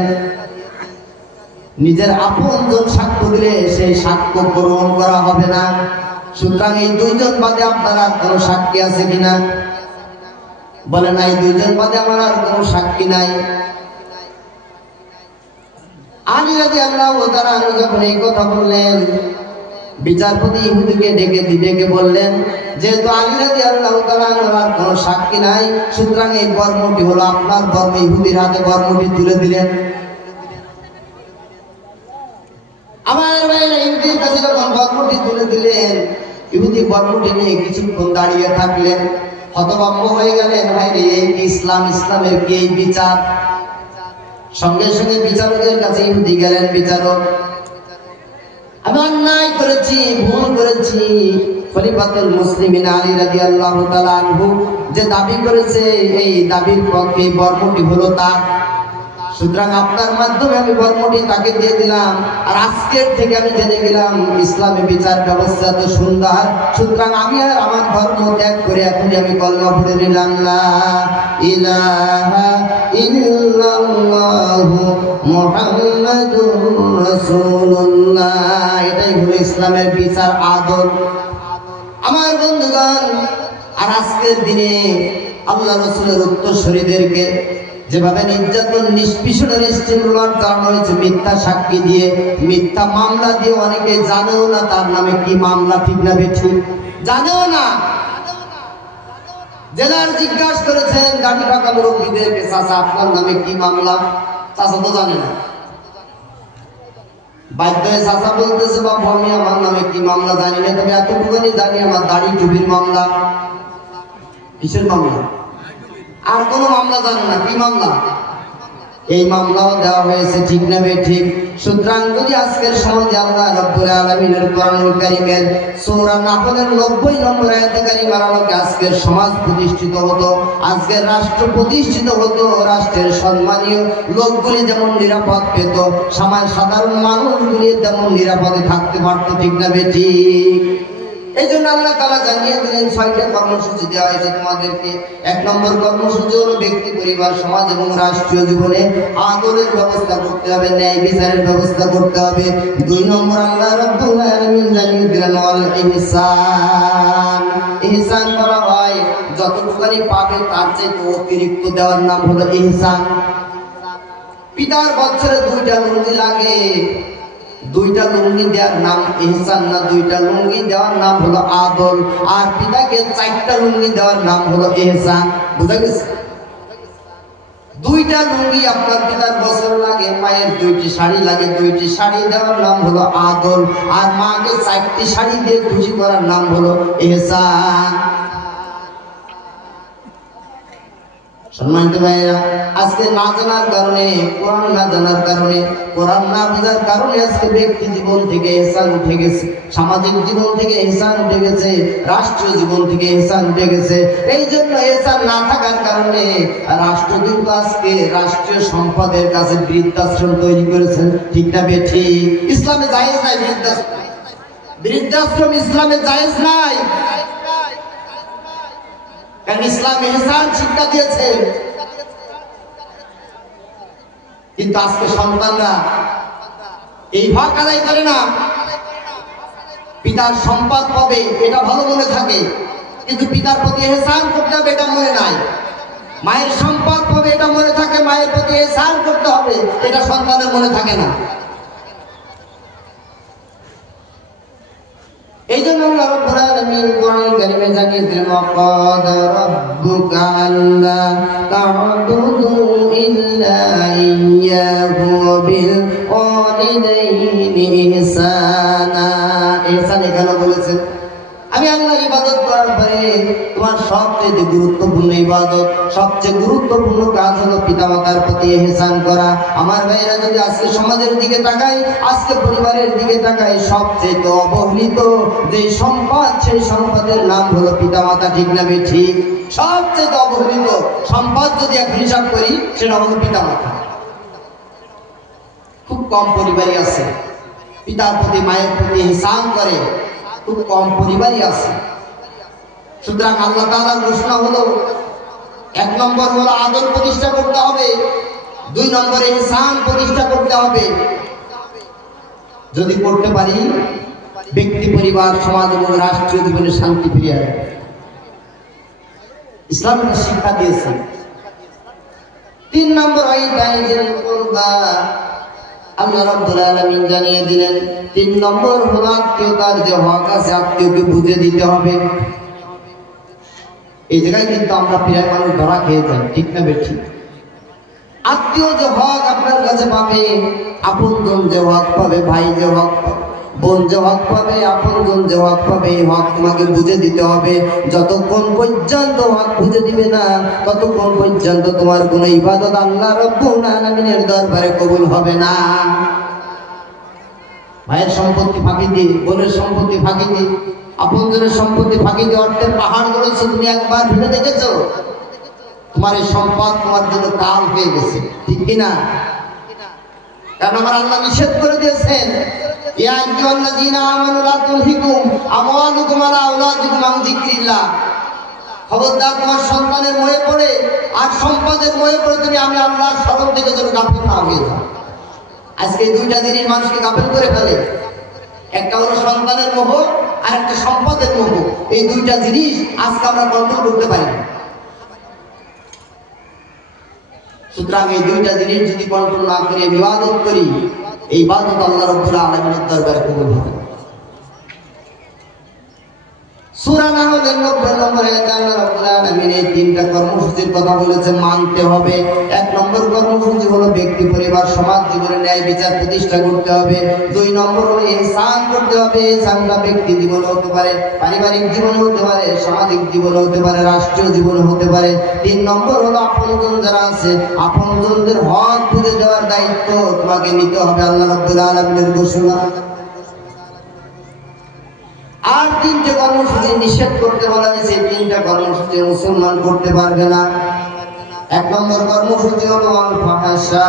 নিজের আপনজন সাক্ষ্য দিলে সেই সাক্ষ্য গ্রহণ করা হবে না। সুতরাং এই দুইজন বাদে আপনার আর কোনো সাক্ষী আছে কিনা? বলে না এই দুইজন বাদে আমার আর কোনো সাক্ষী নাই। আলী রাদিয়াল্লাহু তাআলা যখন এই কথা বললেন বিচারপতি ইহুদিকে ডেকে বললেন যেহেতু আলী রাদিয়াল্লাহু তাআলা আর কোনো সাক্ষী নাই, সুতরাং এই বর্মটি হলো আপনার বর্ম। ইহুদির হাতে বর্মটি তুলে দিলেন। আমার ভাইরা ইহুদির কাছে যখন বর্মটি তুলে দিলেন, ইহুদি বর্মটি নিয়ে কিছুক্ষণ দাঁড়িয়ে থাকলেন, হতভম্ব হয়ে গেলেন। ভাইরে এই ইসলাম, ইসলামের কি এই বিচার? সঙ্গে সঙ্গে বিচারকের কাছে ইহুদি গেলেন। বিচারক আমি অন্যায় করেছি, ভুল করেছি। খলিফাতুল মুসলিমিন আলী রাদিয়াল্লাহু তাআলা আনহু যে দাবি করেছে এই দাবির পক্ষে বর্মটি হলো তার, সুতরাং আপনার মাধ্যমে আমি বর্মটি তাকে দিয়ে দিলাম। আর আজকের থেকে আমি জেনে গেলাম ইসলামী বিচার ব্যবস্থা তো সুন্দর, সুতরাং আমি আর আমার ধর্ম ত্যাগ করে এখনই আমি কলমা পড়ে নিলাম লা ইলাহা ইল্লাল্লাহু মুহাম্মাদুর রাসূলুল্লাহ। এটাই হলো ইসলামের বিচার, আদল। আমার বন্ধুগণ, আর আজকের দিনে আল্লাহ রাসূলের উত্তরসূরিদেরকে যেভাবে নির্যাতন নিষ্পীষণের স্টিমুলার চালানো হয়েছে মিথ্যা সাক্ষী দিয়ে, মিথ্যা মামলা দিয়ে, অনেকে জানেও না তার নামে কি মামলা, ঠিক না বেঠিক জানেও না। জেলার জিজ্ঞাসা করেছেন গাড়ি ফাঁকা মুরব্বীদেরকে, চাচা আপনার নামে কি মামলা? চাচা তো জানে না। বাধ্য হয়ে চাচা বলতেছে বাবা আমি আমার নামে কি মামলা জানি না, তবে এতটুকুনি জানি আমার দাড়ি টুপির মামলা। কিসের মামলা? আর কোনো মামলা জানে না। কি মামলা? এই মামলাও দেওয়া হয়েছে, ঠিক না বেঠিক? সুতরাং যদি আজকের সমাজে আল্লাহ রাব্বুল আলামিনের কোরআনুল কারীমের সূরা নাহলের 90 নম্বর আয়াতে কারিমার আলোকে আজকের সমাজ প্রতিষ্ঠিত হতো, আজকের রাষ্ট্র প্রতিষ্ঠিত হতো, রাষ্ট্রের সম্মানীয় লোকগুলি যেমন নিরাপদ পেত, সাধারণ মানুষগুলি তেমন নিরাপদে থাকতে পারত, ঠিক না বেঠিক? এই জন্য আল্লাহ তাআলা জানিয়ে দিলেন 6টা কর্মসূচি দেওয়া হয়েছে তোমাদেরকে। 1 নম্বর কর্মসূচি হলো ব্যক্তি, পরিবার, সমাজ এবং রাষ্ট্রীয় জীবনে আদলের ব্যবস্থা করতে হবে, ন্যায় বিচারের ব্যবস্থা করতে হবে। 2 নম্বর আল্লাহ রাব্বুল আলামিন জানিয়ে দিলেন ওয়াল ইহসান। ইহসান বলা হয় যতটুকুনি পাবে তার চেয়ে অতিরিক্ত দেওয়ার নাম হলো ইহসান। পিতার বছরে 2টা লুঙ্গি লাগে, 2টা লুঙ্গি দেওয়ার নাম ইহসান না, 2টা লুঙ্গি দেওয়ার নাম হলো আদল। আর পিতাকে 4টা লুঙ্গি দেওয়ার নাম হলো ইহসান। বুঝা গেছে? 2টা লুঙ্গি আপনার পিতার বছর লাগে, মায়ের 2টি শাড়ি লাগে, 2টি শাড়ি দেওয়ার নাম হলো আদল। আর মাকে 4টি শাড়ি দিয়ে খুশি করার নাম হলো ইহসান। সম্মানিত ভাইরা, আজকে না জানার কারণে, কোরআন না জানার কারণে, কোরআন না বোঝার কারণে আজকে ব্যক্তি জীবন থেকে ইহসান উঠে গেছে, সামাজিক জীবন থেকে ইহসান উঠে গেছে, রাষ্ট্রীয় জীবন থেকে ইহসান উঠে গেছে। এই জন্য ইহসান না থাকার কারণে রাষ্ট্র কিন্তু আজকে রাষ্ট্রীয় সম্পদের কাছে বৃদ্ধাশ্রম তৈরি করেছেন, ঠিক না বেঠিক? ইসলামে জায়েজ নাই বৃদ্ধাশ্রম, ইসলামে জায়েজ নাই। কারণ ইসলাম ইহসান শিক্ষা দিয়েছে। কিন্তু আজকে সন্তানরা এই ভাগ আদায় করে না, পিতার সম্পদ পাবে এটা ভালো মনে থাকে, কিন্তু পিতার প্রতি ইহসান করতে হবে এটা মনে নাই। মায়ের সম্পদ পাবে এটা মনে থাকে, মায়ের প্রতি ইহসান করতে হবে এটা সন্তানের মনে থাকে না। এই জন্য আল্লাহ রাব্বুল আলামিন কোরআন কারীমে জানিয়ে দিলেন ওয়াকাদা রাব্বুকা আল্লা তা'বুদু ইল্লা ইয়্যাহু ওয়া বিল ওয়ালিদাইনি ইহসানা। ইহসান এখানে বলেছেন আমি আল্লাহ ইবাদত করার পরে তোমার সবচেয়ে গুরুত্বপূর্ণ ইবাদত, সবচেয়ে গুরুত্বপূর্ণ কাজ হলো পিতামাতার প্রতি ইহসান করা। আমার ভাইরা যদি আজকে সমাজের দিকে তাকাই, আজকে পরিবারের দিকে তাকাই, সবচেয়ে অবহেলিত যে সম্পদ সেই সম্পদের নাম হলো পিতামাতা, ঠিক না ঠিক? সবচেয়ে অবহেলিত সম্পদ যদি এখন হিসাব করি সেটা হলো পিতামাতা। খুব কম পরিবারই আছে পিতার প্রতি মায়ের প্রতি ইহসান করে, খুব কম পরিবারই আছে। সুতরাং আল্লাহ তাআলার ঘোষণা হলো 1 নম্বর হলো আদর প্রতিষ্ঠা করতে হবে, 2 নম্বরে ইহসান প্রতিষ্ঠা করতে হবে। যদি করতে পারি ব্যক্তি, পরিবার, সমাজ এবং রাষ্ট্রীয় জীবনে শান্তি ফিরে আসবে। ইসলাম এটা শিক্ষা দিয়েছে। 3 নম্বর আল্লাহ রাব্বুল আলামিন জানিয়ে দিলেন 3 নম্বর হলো আত্মীয়তার যে হক আছে আত্মীয়কে বুঝে দিতে হবে। এই জায়গায় কিন্তু আমরা প্রায় মানুষ ধরা খেয়ে যাই, ঠিক না বেঠিক? আত্মীয় যে হক আপনার কাছে পাবে, আপনজন যে হক পাবে, ভাই যে হক পাবে, বোন যে হক পাবে, আপনজন যে হক পাবে, এই হক তোমাকে বুঝে দিতে হবে। যতক্ষণ পর্যন্ত হক বুঝে দিবে না ততক্ষণ পর্যন্ত তোমার কোনো ইবাদত আল্লাহ রাব্বুল আলামিনের দরবারে কবুল হবে না। ভাইয়ের সম্পত্তি ফাঁকি দিয়ে, বোনের সম্পত্তি ফাঁকি দিয়ে, আপনজনের সম্পত্তি ফাঁকি দিয়ে অর্থের পাহাড় গড়েছো, তুমি একবার ভেবে দেখেছো? তোমার এই সম্পদ তোমার জন্য কাল হয়ে গেছে, ঠিক কিনা? কারণ আমার আল্লাহ নিষেধ করে দিয়েছেন ইয়া আইয়ুহাল্লাযীনা আমানু লা তুলহিকুম আমওয়ালুকুম আলা আওলাদিকুম আন যিকরিল্লাহ। খবরদার তোমার সন্তানের মোহে পড়ে আর সম্পদের মোহে পড়ে তুমি আমি আল্লাহর স্মরণ থেকে যেন গাফিল না হয়ে যাও। আজকে এই 2টা জিনিস মানুষকে গাফিল করে ফেলে, একটা হলো সন্তানের মোহ আর একটা সম্পদের মোহ। এই 2টা জিনিস আজকে আমরা কন্ট্রোল করতে পারি না। সুতরাং এই 2টা জিনিস যদি কন্ট্রোল না করে ইবাদত করি, এই ইবাদত আল্লাহ রাব্বুল আলামিনের দরবারে কবুল হবে। সূরা নাহলের 90 নম্বর আয়াতে আল্লাহ রাব্বুল আলামিন এই 3টা কর্মসূচির কথা বলেছেন, মানতে হবে। 1 নম্বর কর্মসূচি হলো ব্যক্তি, পরিবার, সমাজ জীবনে ন্যায় বিচার প্রতিষ্ঠা করতে হবে। 2 নম্বর হলো ইহসান করতে হবে। ইহসানটা ব্যক্তি জীবনে হতে পারে, পারিবারিক জীবনে হতে পারে, সামাজিক জীবনে হতে পারে, রাষ্ট্রীয় জীবনে হতে পারে। 3 নম্বর হলো আপনজন যারা আছে আপনজনদের হক বুঝে দেওয়ার দায়িত্ব তোমাকে নিতে হবে, আল্লাহ রাব্বুল আলামিনের ঘোষণা। আর 3টে কর্মসূচি নিষেধ করতে বলা হয়েছে। 3টা কর্মসূচি মুসলমান করতে পারবে না। 1 নম্বর কর্মসূচি হলো আল ফাহশা,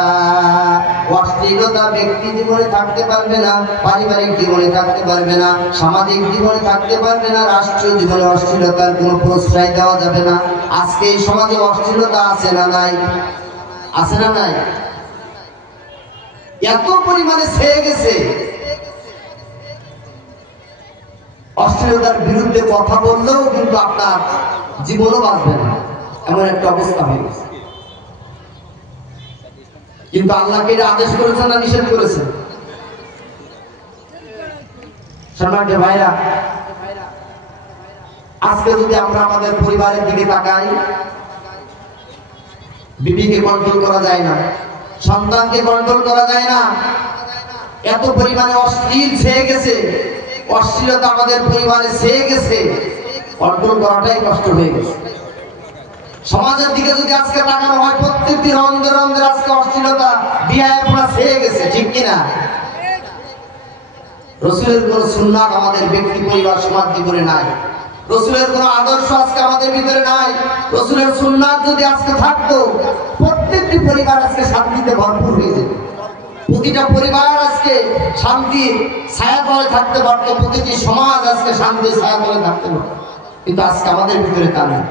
অশ্লীলতা ব্যক্তি জীবনে থাকতে পারবে না, পারিবারিক জীবনে থাকতে পারবে না, সামাজিক জীবনে থাকতে পারবে না, রাষ্ট্রীয় জীবনে অশ্লীলতার কোনো প্রশ্রয় দেওয়া যাবে না। আজকে এই সমাজে অশ্লীলতা আছে না নাই? আছে না নাই? এত পরিমাণে ছেয়ে গেছে, অশ্লীলতার বিরুদ্ধে কথা বললেও কিন্তু আপনার জীবনও বাঁচবে না, এমন একটা অবস্থা হয়ে গেছে। কিন্তু আল্লাহকে এটা আদেশ করেছেন না নিষেধ করেছেন? সম্মানিত ভাইরা, আজকে যদি আমরা আমাদের পরিবারের দিকে তাকাই, বিবিকে কন্ট্রোল করা যায় না, সন্তানকে কন্ট্রোল করা যায় না, এত পরিমাণে অশ্লীল ছেয়ে গেছে, অশ্লীলতা আমাদের পরিবারে ছেয়ে গেছে, কন্ট্রোল করাটাই কষ্ট হয়ে গেছে। সমাজের দিকে যদি আজকে তাকানো হয়, প্রত্যেকটি রন্ধে রন্ধে আজকে অশ্লীলতা বিয়ায়পনা ছেয়ে গেছে, ঠিক কিনা? রাসূলের কোন সুন্নাত আমাদের ব্যক্তি, পরিবার, সমাজ জীবনে নাই। রাসূলের কোন আদর্শ আজকে আমাদের ভিতরে নাই। রাসূলের সুন্নাত যদি আজকে থাকতো, প্রত্যেকটি পরিবার আজকে শান্তিতে ভরপুর হয়ে যেত, প্রতিটা পরিবার আজকে শান্তির ছায়াতলে থাকতে পারত, প্রতিটি সমাজ আজকে শান্তির ছায়াতলে থাকতে পারত। কিন্তু আজকে আমাদের ভিতরে তা নেই।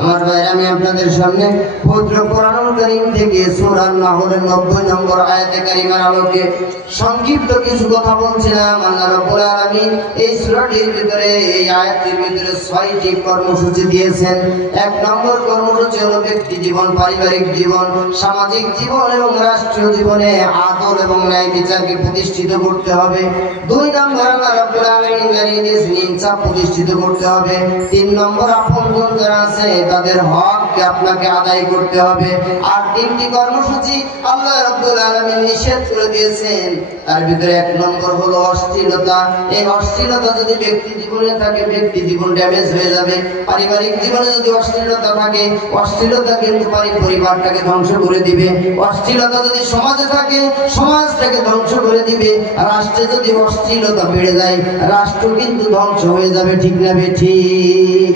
আমার ভাইরা, আমি আপনাদের সামনে পবিত্র কোরআনুল কারীম থেকে সূরা নাহলের 90 নম্বর আয়াতে কারিমার আলোকে সংক্ষিপ্ত কিছু কথা বলছিলাম। আল্লাহ রাব্বুল আলামিন এই সূরাটির ভিতরে, এই আয়াতের ভিতরে 6টি কর্মসূচি দিয়েছেন। 1 নম্বর কর্মসূচি হলো ব্যক্তি জীবন, পারিবারিক জীবন, সামাজিক জীবন এবং রাষ্ট্রীয় জীবনে আদল এবং ন্যায় বিচারকে প্রতিষ্ঠিত করতে হবে। 2 নম্বর আল্লাহ রাব্বুল আলামিন জানিয়ে দিয়েছেন ইনসাফ প্রতিষ্ঠিত করতে হবে। 3 নম্বর আপনজন যারা আছে তাদের হককে আপনাকে আদায় করতে হবে। আর 3টি কর্মসূচি আল্লাহ রাব্বুল আলামিন নিষেধ করে দিয়েছেন। তার ভিতরে 1 নম্বর হলো অশ্লীলতা। এই অশ্লীলতা যদি ব্যক্তি জীবনে থাকে, ব্যক্তি জীবন ড্যামেজ হয়ে যাবে। পারিবারিক জীবনে যদি অশ্লীলতা থাকে, অশ্লীলতা কিন্তু পরিবারটাকে ধ্বংস করে দিবে। অশ্লীলতা যদি সমাজে থাকে, সমাজটাকে ধ্বংস করে দিবে। রাষ্ট্রে যদি অশ্লীলতা বেড়ে যায়, রাষ্ট্র কিন্তু ধ্বংস হয়ে যাবে। ঠিক না ঠিক?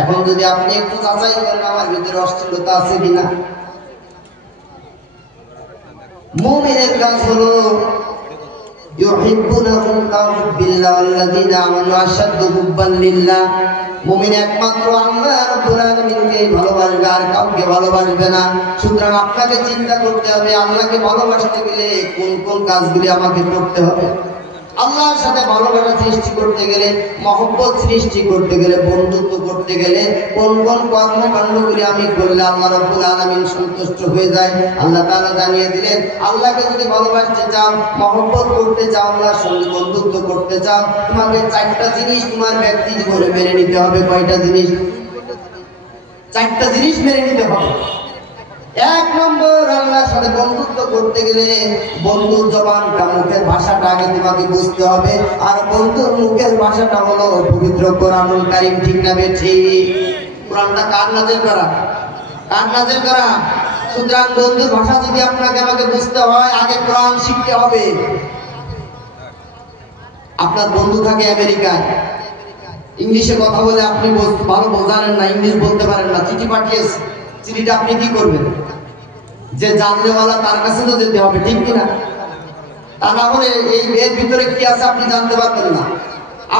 এখন যদি আপনি একটু যাচাই করেন আমার ভিতরে অশ্লীলতা আছে কিনা। মুমিনের কাজ হলো মুমিন একমাত্র আল্লাহ রাব্বুল আলামিনকে ভালোবাসবে, আর কাউকে ভালোবাসবে না। সুতরাং আপনাকে চিন্তা করতে হবে আল্লাহকে ভালোবাসতে গেলে কোন কোন কাজগুলি আমাকে করতে হবে। আল্লাহর সাথে ভালোবাসা সৃষ্টি করতে গেলে, মহব্বত সৃষ্টি করতে গেলে, বন্ধুত্ব করতে গেলে কোন কোন কর্মকাণ্ডগুলি আমি করলে আল্লাহ রাব্বুল আলামিন সন্তুষ্ট হয়ে যায়। আল্লাহ তাআলা জানিয়ে দিলেন, আল্লাহকে যদি ভালোবাসতে চাও, মহব্বত করতে চাও, আল্লাহর সঙ্গে বন্ধুত্ব করতে চাও, তোমাকে 4টা জিনিস তোমার ব্যক্তি জীবনে মেনে নিতে হবে। কয়টা জিনিস? 4টা জিনিস মেনে নিতে হবে। 1 নম্বর, আল্লাহর সাথে বন্ধুত্ব করতে গেলে বন্ধুর জবানটা, মুখের ভাষাটা আগে তোমাকে বুঝতে হবে। আর বন্ধুর মুখের ভাষাটা হলো পবিত্র কোরআনুল কারীম। ঠিক না ঠিক? কোরআনটা কার নাযিল করা? কার নাযিল করা? সুতরাং বন্ধুর ভাষা যদি আপনাকে আমাকে বুঝতে হয়, আগে কোরআন শিখতে হবে। আপনার বন্ধু থাকে আমেরিকায়, ইংলিশে কথা বলে, আপনি ভালো বোঝানেন না, ইংলিশ বলতে পারেন না, চিঠি পাঠিয়েছে, চিঠিটা আপনি কি করবেন? যে জানলেওয়ালা তার কাছে তো যেতে হবে। ঠিক কিনা? তা না হলে এই এর ভিতরে কি আছে আপনি জানতে পারবেন না।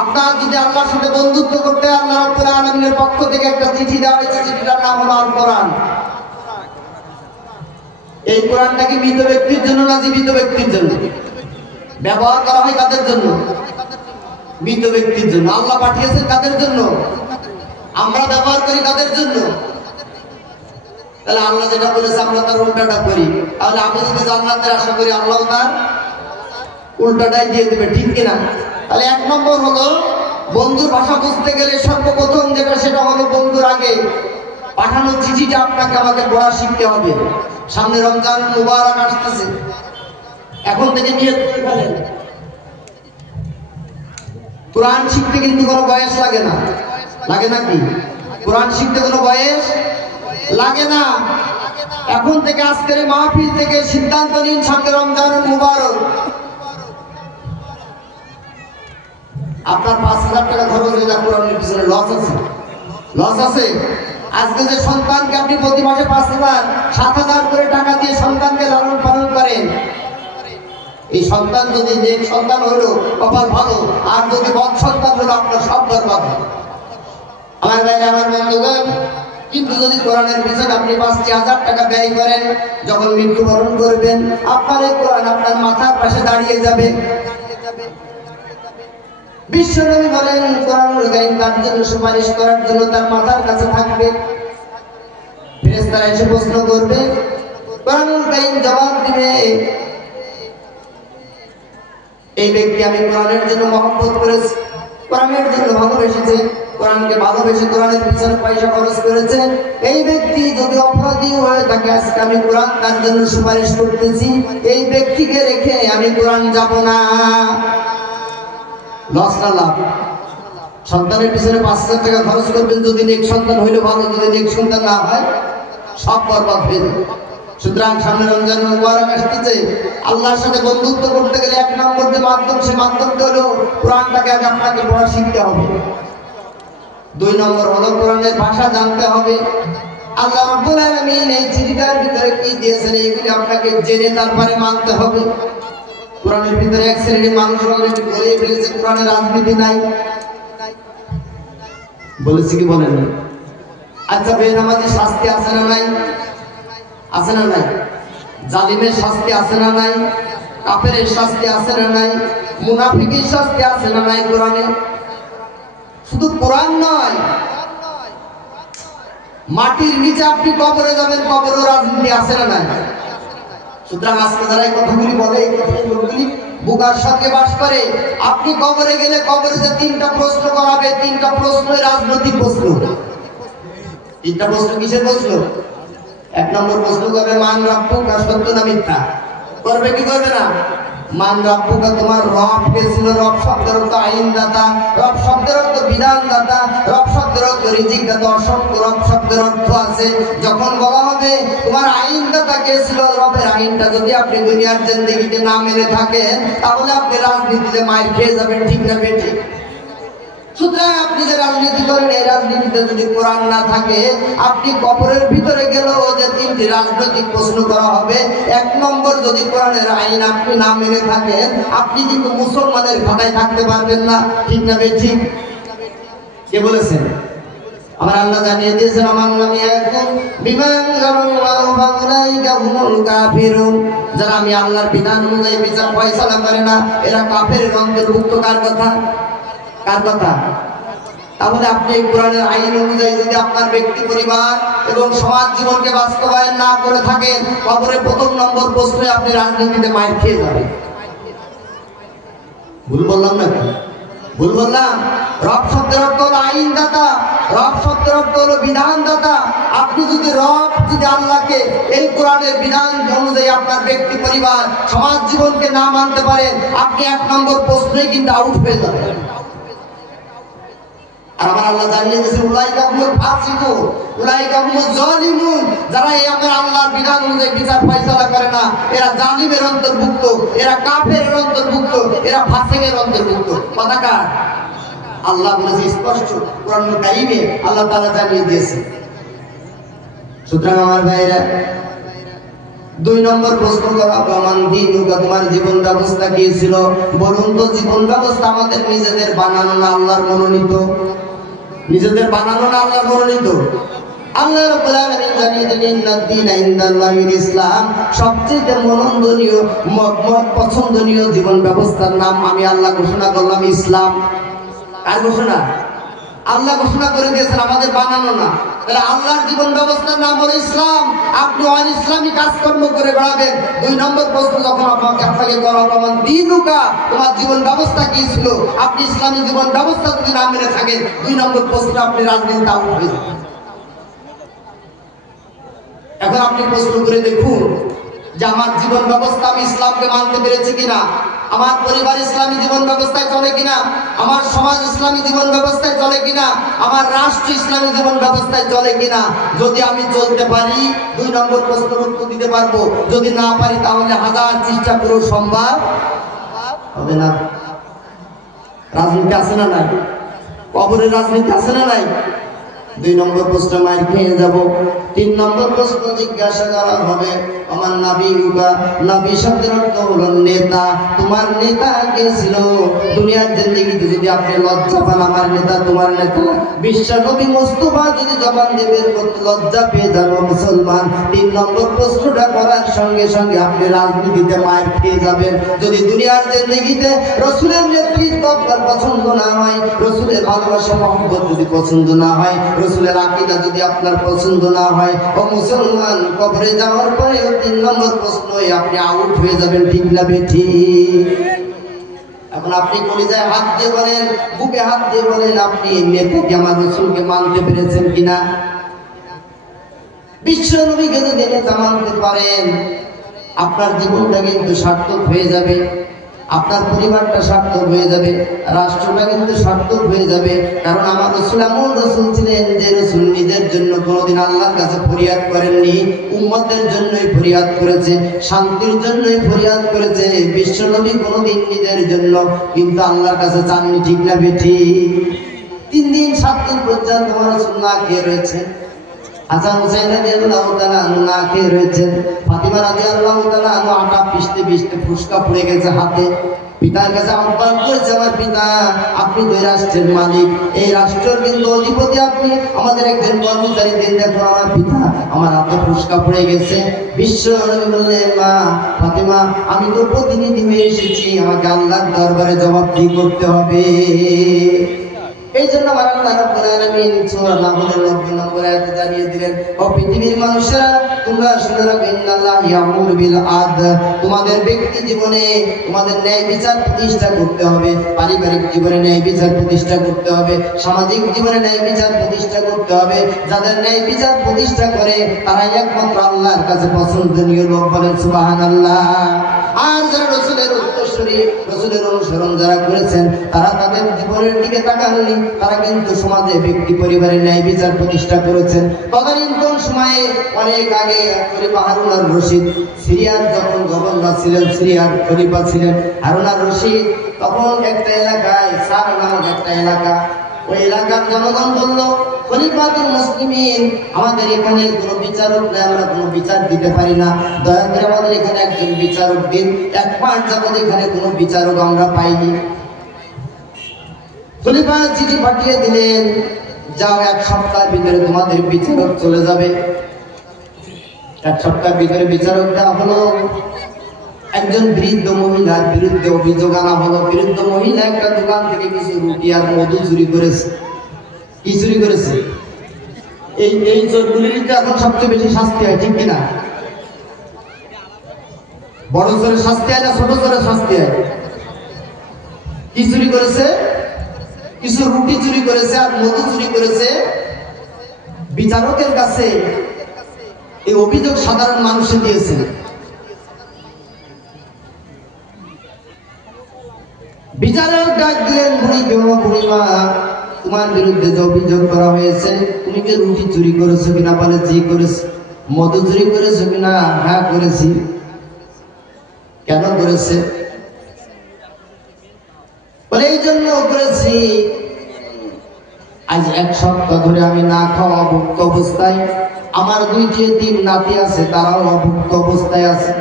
আপনার যদি আল্লাহর সাথে বন্ধুত্ব করতে, আল্লাহ রাব্বুল আলামিনের পক্ষ থেকে একটা চিঠি দেওয়া হয়েছে, চিঠিটার নাম হলো আল কোরআন। এই কোরআনটা কি মৃত ব্যক্তির জন্য না জীবিত ব্যক্তির জন্য? ব্যবহার করা হয় কাদের জন্য? মৃত ব্যক্তির জন্য। আল্লাহ পাঠিয়েছেন কাদের জন্য? আমরা ব্যবহার করি কাদের জন্য? তাহলে আল্লাহ যেটা বলেছে আমরা তার উল্টাটা করি। তাহলে আমি যদি জান্নাতের আশা করি, আল্লাহ তার উল্টাটাই দিয়ে দেবে। ঠিক কিনা? তাহলে 1 নম্বর হলো বন্ধুর ভাষা বুঝতে গেলে সর্বপ্রথম যেটা, সেটা হলো বন্ধুর আগে পাঠানো চিঠিটা আপনাকে আমাকে পড়া শিখতে হবে। সামনে রমজান মুবারক আসতেছে, এখন থেকে নিয়ত করে ফেলেন। কোরআন শিখতে কিন্তু কোনো বয়স লাগে না। লাগে নাকি? কোরআন শিখতে কোনো বয়স লাগে না। এখন থেকে আজকের মাহফিল থেকে সিদ্ধান্ত নিন, সামনে রমজান মুবারক। আপনার 5,000 টাকা খরচ হয়ে যায় কোরআনের পিছনে, লস আছে? লস আছে? আজকে যে সন্তানকে আপনি প্রতি মাসে 5,000, 7,000 করে টাকা দিয়ে সন্তানকে লালন পালন করেন, এই সন্তান যদি নেক সন্তান হলো কপাল ভালো, আর যদি বদ সন্তান হলো আপনার সব বরবাদ। আমার ভাইরা, আমার বন্ধুগণ, কিন্তু যদি কোরআনের পিছনে আপনি 5,000 টাকা ব্যয় করেন, যখন মৃত্যুবরণ করবেন, আপনার এই কোরআন আপনার মাথার পাশে দাঁড়িয়ে যাবে। বিশ্বনবী বলেন, কোরআনুল কারীম তার জন্য সুপারিশ করার জন্য তার মাথার কাছে থাকবে। ফেরেশতারা এসে প্রশ্ন করবে, কোরআনুল কারীম জবাব দিবে, এই ব্যক্তি আমি কোরআনের জন্য মহব্বত করেছি, কোরআনের জন্য ভালোবেসেছে, কোরআনকে ভালোবেসে কোরআনের পিছনে পয়সা খরচ করেছে। এই ব্যক্তি যদি অপরাধী হয়ে থাকে, আজকে আমি কোরআন তার জন্য সুপারিশ করতেছি, এই ব্যক্তিকে রেখে আমি কোরআন যাব না। লস না লাভ? সন্তানের পিছনে 5,000 টাকা খরচ করবেন, যদি নেক সন্তান হইলে ভালো, যদি নেক সন্তান না হয় সব বরবাদ হয়ে যাবে। সুতরাং সামনে রমজান মুবারক আসতেছে, আল্লাহর সাথে বন্ধুত্ব করতে গেলে 1 নম্বর যে মাধ্যম, সে মাধ্যমটা হলো কোরআনটাকে আগে আপনাকে পড়া শিখতে হবে। 2 নম্বর হলো কোরআনের ভাষা জানতে হবে। আল্লাহ রাব্বুল আলামিন এই চিঠিটার ভিতরে কি দিয়েছেন, এইগুলি আপনাকে জেনে তারপরে মানতে হবে। কোরআনের ভিতরে এক শ্রেণীর মানুষ অলরেডি বলে ফেলেছে কোরআনের রাজনীতি নাই। বলেছি কি বলেন? আচ্ছা, বেনামাজি শাস্তি আছে না নাই? আছে না নাই? জালিমের শাস্তি আছে না নাই? কাফেরের শাস্তি আছে না নাই? মুনাফিকের শাস্তি আছে না নাই কোরআনে? শুধু কোরআন নয়, মাটির নিচে আপনি কবরে যাবেন, কবরেও রাজনীতি আছে না নাই? সুতরাং আজকে যারা এই কথাগুলি বলে, এই কথাগুলি বুকার সঙ্গে বাস করে, আপনি কবরে গেলে কবরে যে 3টা প্রশ্ন করাবে, 3টা প্রশ্নই রাজনৈতিক প্রশ্ন। 3টা প্রশ্ন কিসের প্রশ্ন? 1 নম্বর প্রশ্ন করবে মান রাব্বুকা, সত্য না মিথ্যা? করবে কি করবে না? মান রাব্বুকা, তোমার রব কে ছিল? রব শব্দের অর্থ আইনদাতা, রব শব্দের অর্থ বিধানদাতা, রব শব্দের অর্থ রিজিকদাতা। অসংখ্য রব শব্দের অর্থ আছে। যখন বলা হবে তোমার আইনদাতা কে ছিল, রবের আইনটা যদি আপনি দুনিয়ার জিন্দেগিতে না মেনে থাকেন, তাহলে আপনি রাজনীতিতে মাইর খেয়ে যাবেন, ঠিক না বেঠিক? সুতরাং আপনি যে রাজনীতি করেন, এই রাজনীতিতে যদি কোরআন না থাকে, আপনি কবরের ভিতরে গেলেও যে 3টি রাজনৈতিক প্রশ্ন করা হবে, 1 নম্বর যদি কোরআনের আইন আপনি না মেনে থাকেন, আপনি কিন্তু মুসলমানের খাতায় থাকতে পারবেন না, ঠিক না বেঠিক? কে বলেছেন? আমার আল্লাহ জানিয়ে দিয়েছেন, আমার নামে এখন বিমান জানাল্লাহু ফাউলাইকা হুমুল কাফিরুন, যারা আমি আল্লাহর বিধান অনুযায়ী বিচার ফয়সালা করে না, এরা কাফেরের অন্তর্ভুক্ত। কার কথা? কার কথা? তাহলে আপনি এই কোরআনের আইন অনুযায়ী যদি আপনার ব্যক্তি, পরিবার এবং সমাজ জীবনকে বাস্তবায়ন না করে থাকেন, কবরে 1 নম্বর প্রশ্নে আপনি রাজনীতিতে মাইর খেয়ে যাবেন। ভুল বললাম নাকি? ভুল বললাম? রব শব্দের অর্থ হলো আইনদাতা, রব শব্দের অর্থ হলো বিধানদাতা। আপনি যদি আল্লাহকে এই কোরআনের বিধান অনুযায়ী আপনার ব্যক্তি, পরিবার, সমাজ জীবনকে না মানতে পারেন, আপনি 1 নম্বর প্রশ্নেই কিন্তু আউট হয়ে যাবেন। আমার আল্লাহ জানিয়ে দিয়েছেন, উলাইকা হুমুল ফাসিকুন, উলাইকা হুমুজ জালিমুন, যারা এই আমার আল্লাহর বিধান অনুযায়ী বিচার ফয়সালা করে না, এরা জালিমের অন্তর্ভুক্ত, এরা কাফেরের অন্তর্ভুক্ত, এরা ফাসিকের অন্তর্ভুক্ত। কথা কার? আল্লাহ বলেছে স্পষ্ট কোরআনুল কারীমে, আল্লাহ তাআলা জানিয়ে দিয়েছেন। সুতরাং আমার ভাইরা, 2 নম্বর প্রশ্ন করা, মান দীনুকা, তোমার জীবন ব্যবস্থা কি ছিল? বলুন তো, জীবন ব্যবস্থা আমাদের নিজেদের বানানো না আল্লাহর মনোনীত? নিজেদের বানানো না আল্লাহর মনোনীত? আল্লাহ রাব্বুল আলামিন জানিয়ে দিলেন, ইন্নাদ-দীনা ইনদাল্লাহিল ইসলাম, সবচেয়ে মনোনীত, পছন্দনীয় জীবন ব্যবস্থার নাম আমি আল্লাহ ঘোষণা করলাম ইসলাম। কার ঘোষণা? আল্লাহ ঘোষণা করে দিয়েছেন, আমাদের বানানো না। তাহলে আল্লাহর জীবন ব্যবস্থার নাম হলো ইসলাম। আপনি অন ইসলামী কাজকর্ম করে বেড়াবেন। 2 নম্বর প্রশ্ন যখন আপনাকে করা হবে, মান দীনুকা, তোমার জীবন ব্যবস্থা কি ছিল? আপনি ইসলামী জীবন ব্যবস্থা যদি না মেনে থাকেন, 2 নম্বর প্রশ্ন আপনি রাজনীতিতে আউট হয়ে যাবেন। এখন আপনি প্রশ্ন করে দেখুন যে আমার জীবন ব্যবস্থা আমি ইসলামকে মানতে পেরেছি কিনা, আমার পরিবার ইসলামী জীবন ব্যবস্থায় চলে কিনা, আমার সমাজ ইসলামী জীবন ব্যবস্থায় চলে কিনা, আমার রাষ্ট্র ইসলামী জীবন ব্যবস্থায় চলে কিনা। যদি আমি চলতে পারি, 2 নম্বর প্রশ্নের উত্তর দিতে পারবো। যদি না পারি, তাহলে 1000 চেষ্টা করেও সম্ভব হবে না। রাজনীতি আছে না নাই? কবরের রাজনীতি আছে না নাই? 2 নম্বর প্রশ্ন মাইর খেয়ে যাব। 3 নম্বর প্রশ্ন জিজ্ঞাসা করা হবে, আমার নবীকা, নবী শব্দের অর্থ হলো নেতা। তোমার নেতা কে ছিল? দুনিয়ার জিন্দেগিতে যদি আপনি লজ্জা পান, আমার নেতা, তোমার নেতা বিশ্ব নবী মুস্তাফা যদি জবান দিয়ে বের করতে লজ্জা পেয়ে যান মুসলমান, 3 নম্বর প্রশ্নটা করার সঙ্গে সঙ্গে আপনি রাজনীতিতে মাইর খেয়ে যাবেন। যদি দুনিয়ার জিন্দেগিতে রাসূলের নেতৃত্ব আপনার পছন্দ না হয়, রাসূলের ভালোবাসা মহব্বত যদি পছন্দ না হয়, রাসূলের আকীদা যদি আপনার পছন্দ না হয়, ও মুসলমান, কবরে যাওয়ার পরে 3 নম্বর প্রশ্নই আপনি আউট হয়ে যাবেন, ঠিক না বেঠিক? এখন আপনি কলিজায় হাত দিয়ে বলেন, বুকে হাত দিয়ে বলেন, আপনি নেতাকে, আমার রাসূলকে মানতে পেরেছেন কিনা? বিশ্ব নবীকে যদি নেতা মানতে পারেন, আপনার জীবনটা কিন্তু সার্থক হয়ে যাবে, আপনার পরিবারটা সার্থক হয়ে যাবে, রাষ্ট্রটা কিন্তু সার্থক হয়ে যাবে। কারণ আমার রাসূল এমন রাসূল ছিলেন যে রাসূল নিজের জন্য কোনোদিন আল্লাহর কাছে ফরিয়াদ করেননি, উম্মতের জন্যই ফরিয়াদ করেছে, শান্তির জন্যই ফরিয়াদ করেছে। বিশ্বনবী কোনোদিন নিজের জন্য কিন্তু আল্লাহর কাছে চাননি, ঠিক না বেঠিক? 3 দিন 7 দিন পর্যন্ত আমার রাসূল না খেয়ে রয়েছে। হাসান হুসাইন রাদিয়াল্লাহু তাআলা আনহু না খেয়ে রয়েছেন। ফাতিমা রাদিয়াল্লাহু তাআলা আনহা আটা পিষতে পিষতে ফুসকা পড়ে গেছে হাতে। পিতার কাছে আহ্বান করেছে, আমার পিতা আপনি তো রাষ্ট্রের মালিক, এই রাষ্ট্রের কিন্তু অধিপতি আপনি, আমাদের একজন কর্মচারী দিন দেখো আমার পিতা আমার হাতে ফুসকা পড়ে গেছে। বিশ্ব নবী বললেন, মা ফাতেমা আমি তো প্রতিনিধি হয়ে এসেছি, আমাকে আল্লাহর দরবারে জবাবদিহি করতে হবে। এই জন্য আমার আল্লাহ রাব্বুল আলামিন সূরা নাহলের 90 নম্বর আয়াতে জানিয়ে দিলেন, ও পৃথিবীর মানুষেরা তোমরা শুনে রাখো, ইন্নাল্লাহা ইয়ামুরু বিল আদল, তোমাদের ব্যক্তি জীবনে তোমাদের ন্যায় বিচার প্রতিষ্ঠা করতে হবে, পারিবারিক জীবনে ন্যায় বিচার প্রতিষ্ঠা করতে হবে, সামাজিক জীবনে ন্যায় বিচার প্রতিষ্ঠা করতে হবে। যাদের ন্যায় বিচার প্রতিষ্ঠা করে তারাই একমাত্র আল্লাহর কাছে পছন্দনীয় লোক, বলেন সুবহানাল্লাহ। আর যারা রাসূলের উত্তরসূরি, রাসূলের অনুসরণ যারা করেছেন, তারা তাদের জীবনের দিকে তাকাননি, তারা কিন্তু সমাজে ব্যক্তি পরিবারে ন্যায় বিচার প্রতিষ্ঠা করেছেন। তদানীন্তন সময়ে অনেক আগে খলিফা হারুন আর রশিদ সিরিয়ার যখন গভর্নর ছিলেন, সিরিয়ার খলিফা ছিলেন হারুন আর রশিদ, তখন একটা এলাকায় সার নামক একটা এলাকা, ওই এলাকার জনগণ বলল, খলিফাতুল মুসলিমিন আমাদের এখানে কোনো বিচারক নেই, আমরা কোনো বিচার দিতে পারি না, দয়া করে আমাদের এখানে একজন বিচারক দিন। 1 মাস যাবত এখানে কোনো বিচারক আমরা পাইনি। খলিফা চিঠি পাঠিয়ে দিলেন, যাও 1 সপ্তাহের ভিতরে তোমাদের বিচারক চলে যাবে। 1 সপ্তাহের ভিতরে বিচারক দেওয়া হলো। একজন বৃদ্ধ মহিলার বিরুদ্ধে অভিযোগ আনা হলো। বৃদ্ধ মহিলা একটা দোকান থেকে কিছু রুটি আর মধু চুরি করেছে। কি চুরি করেছে? এই চোরগুলির এখন সবচেয়ে বেশি শাস্তি হয়, ঠিক কিনা? বড় চোরের শাস্তি হয় না ছোট চোরের শাস্তি হয়? কি চুরি করেছে? কিছু রুটি চুরি করেছে আর মধু চুরি করেছে। বিচারকের কাছে এই অভিযোগ সাধারণ মানুষে দিয়েছে। বিচারক ডাক দিলেন, বুড়িমা তোমার বিরুদ্ধে যে অভিযোগ করা হয়েছে, তুমি কি রুটি চুরি করেছো কিনা? বলে জি করেছি। মধু চুরি করেছো কিনা? হ্যাঁ করেছি। কেন করেছে? বলে এই জন্য করেছি, আজ 1 সপ্তাহ ধরে আমি না খাওয়া অভুক্ত অবস্থায়, আমার 2টি এতিম নাতি আছে, তারাও অভুক্ত অবস্থায় আছে।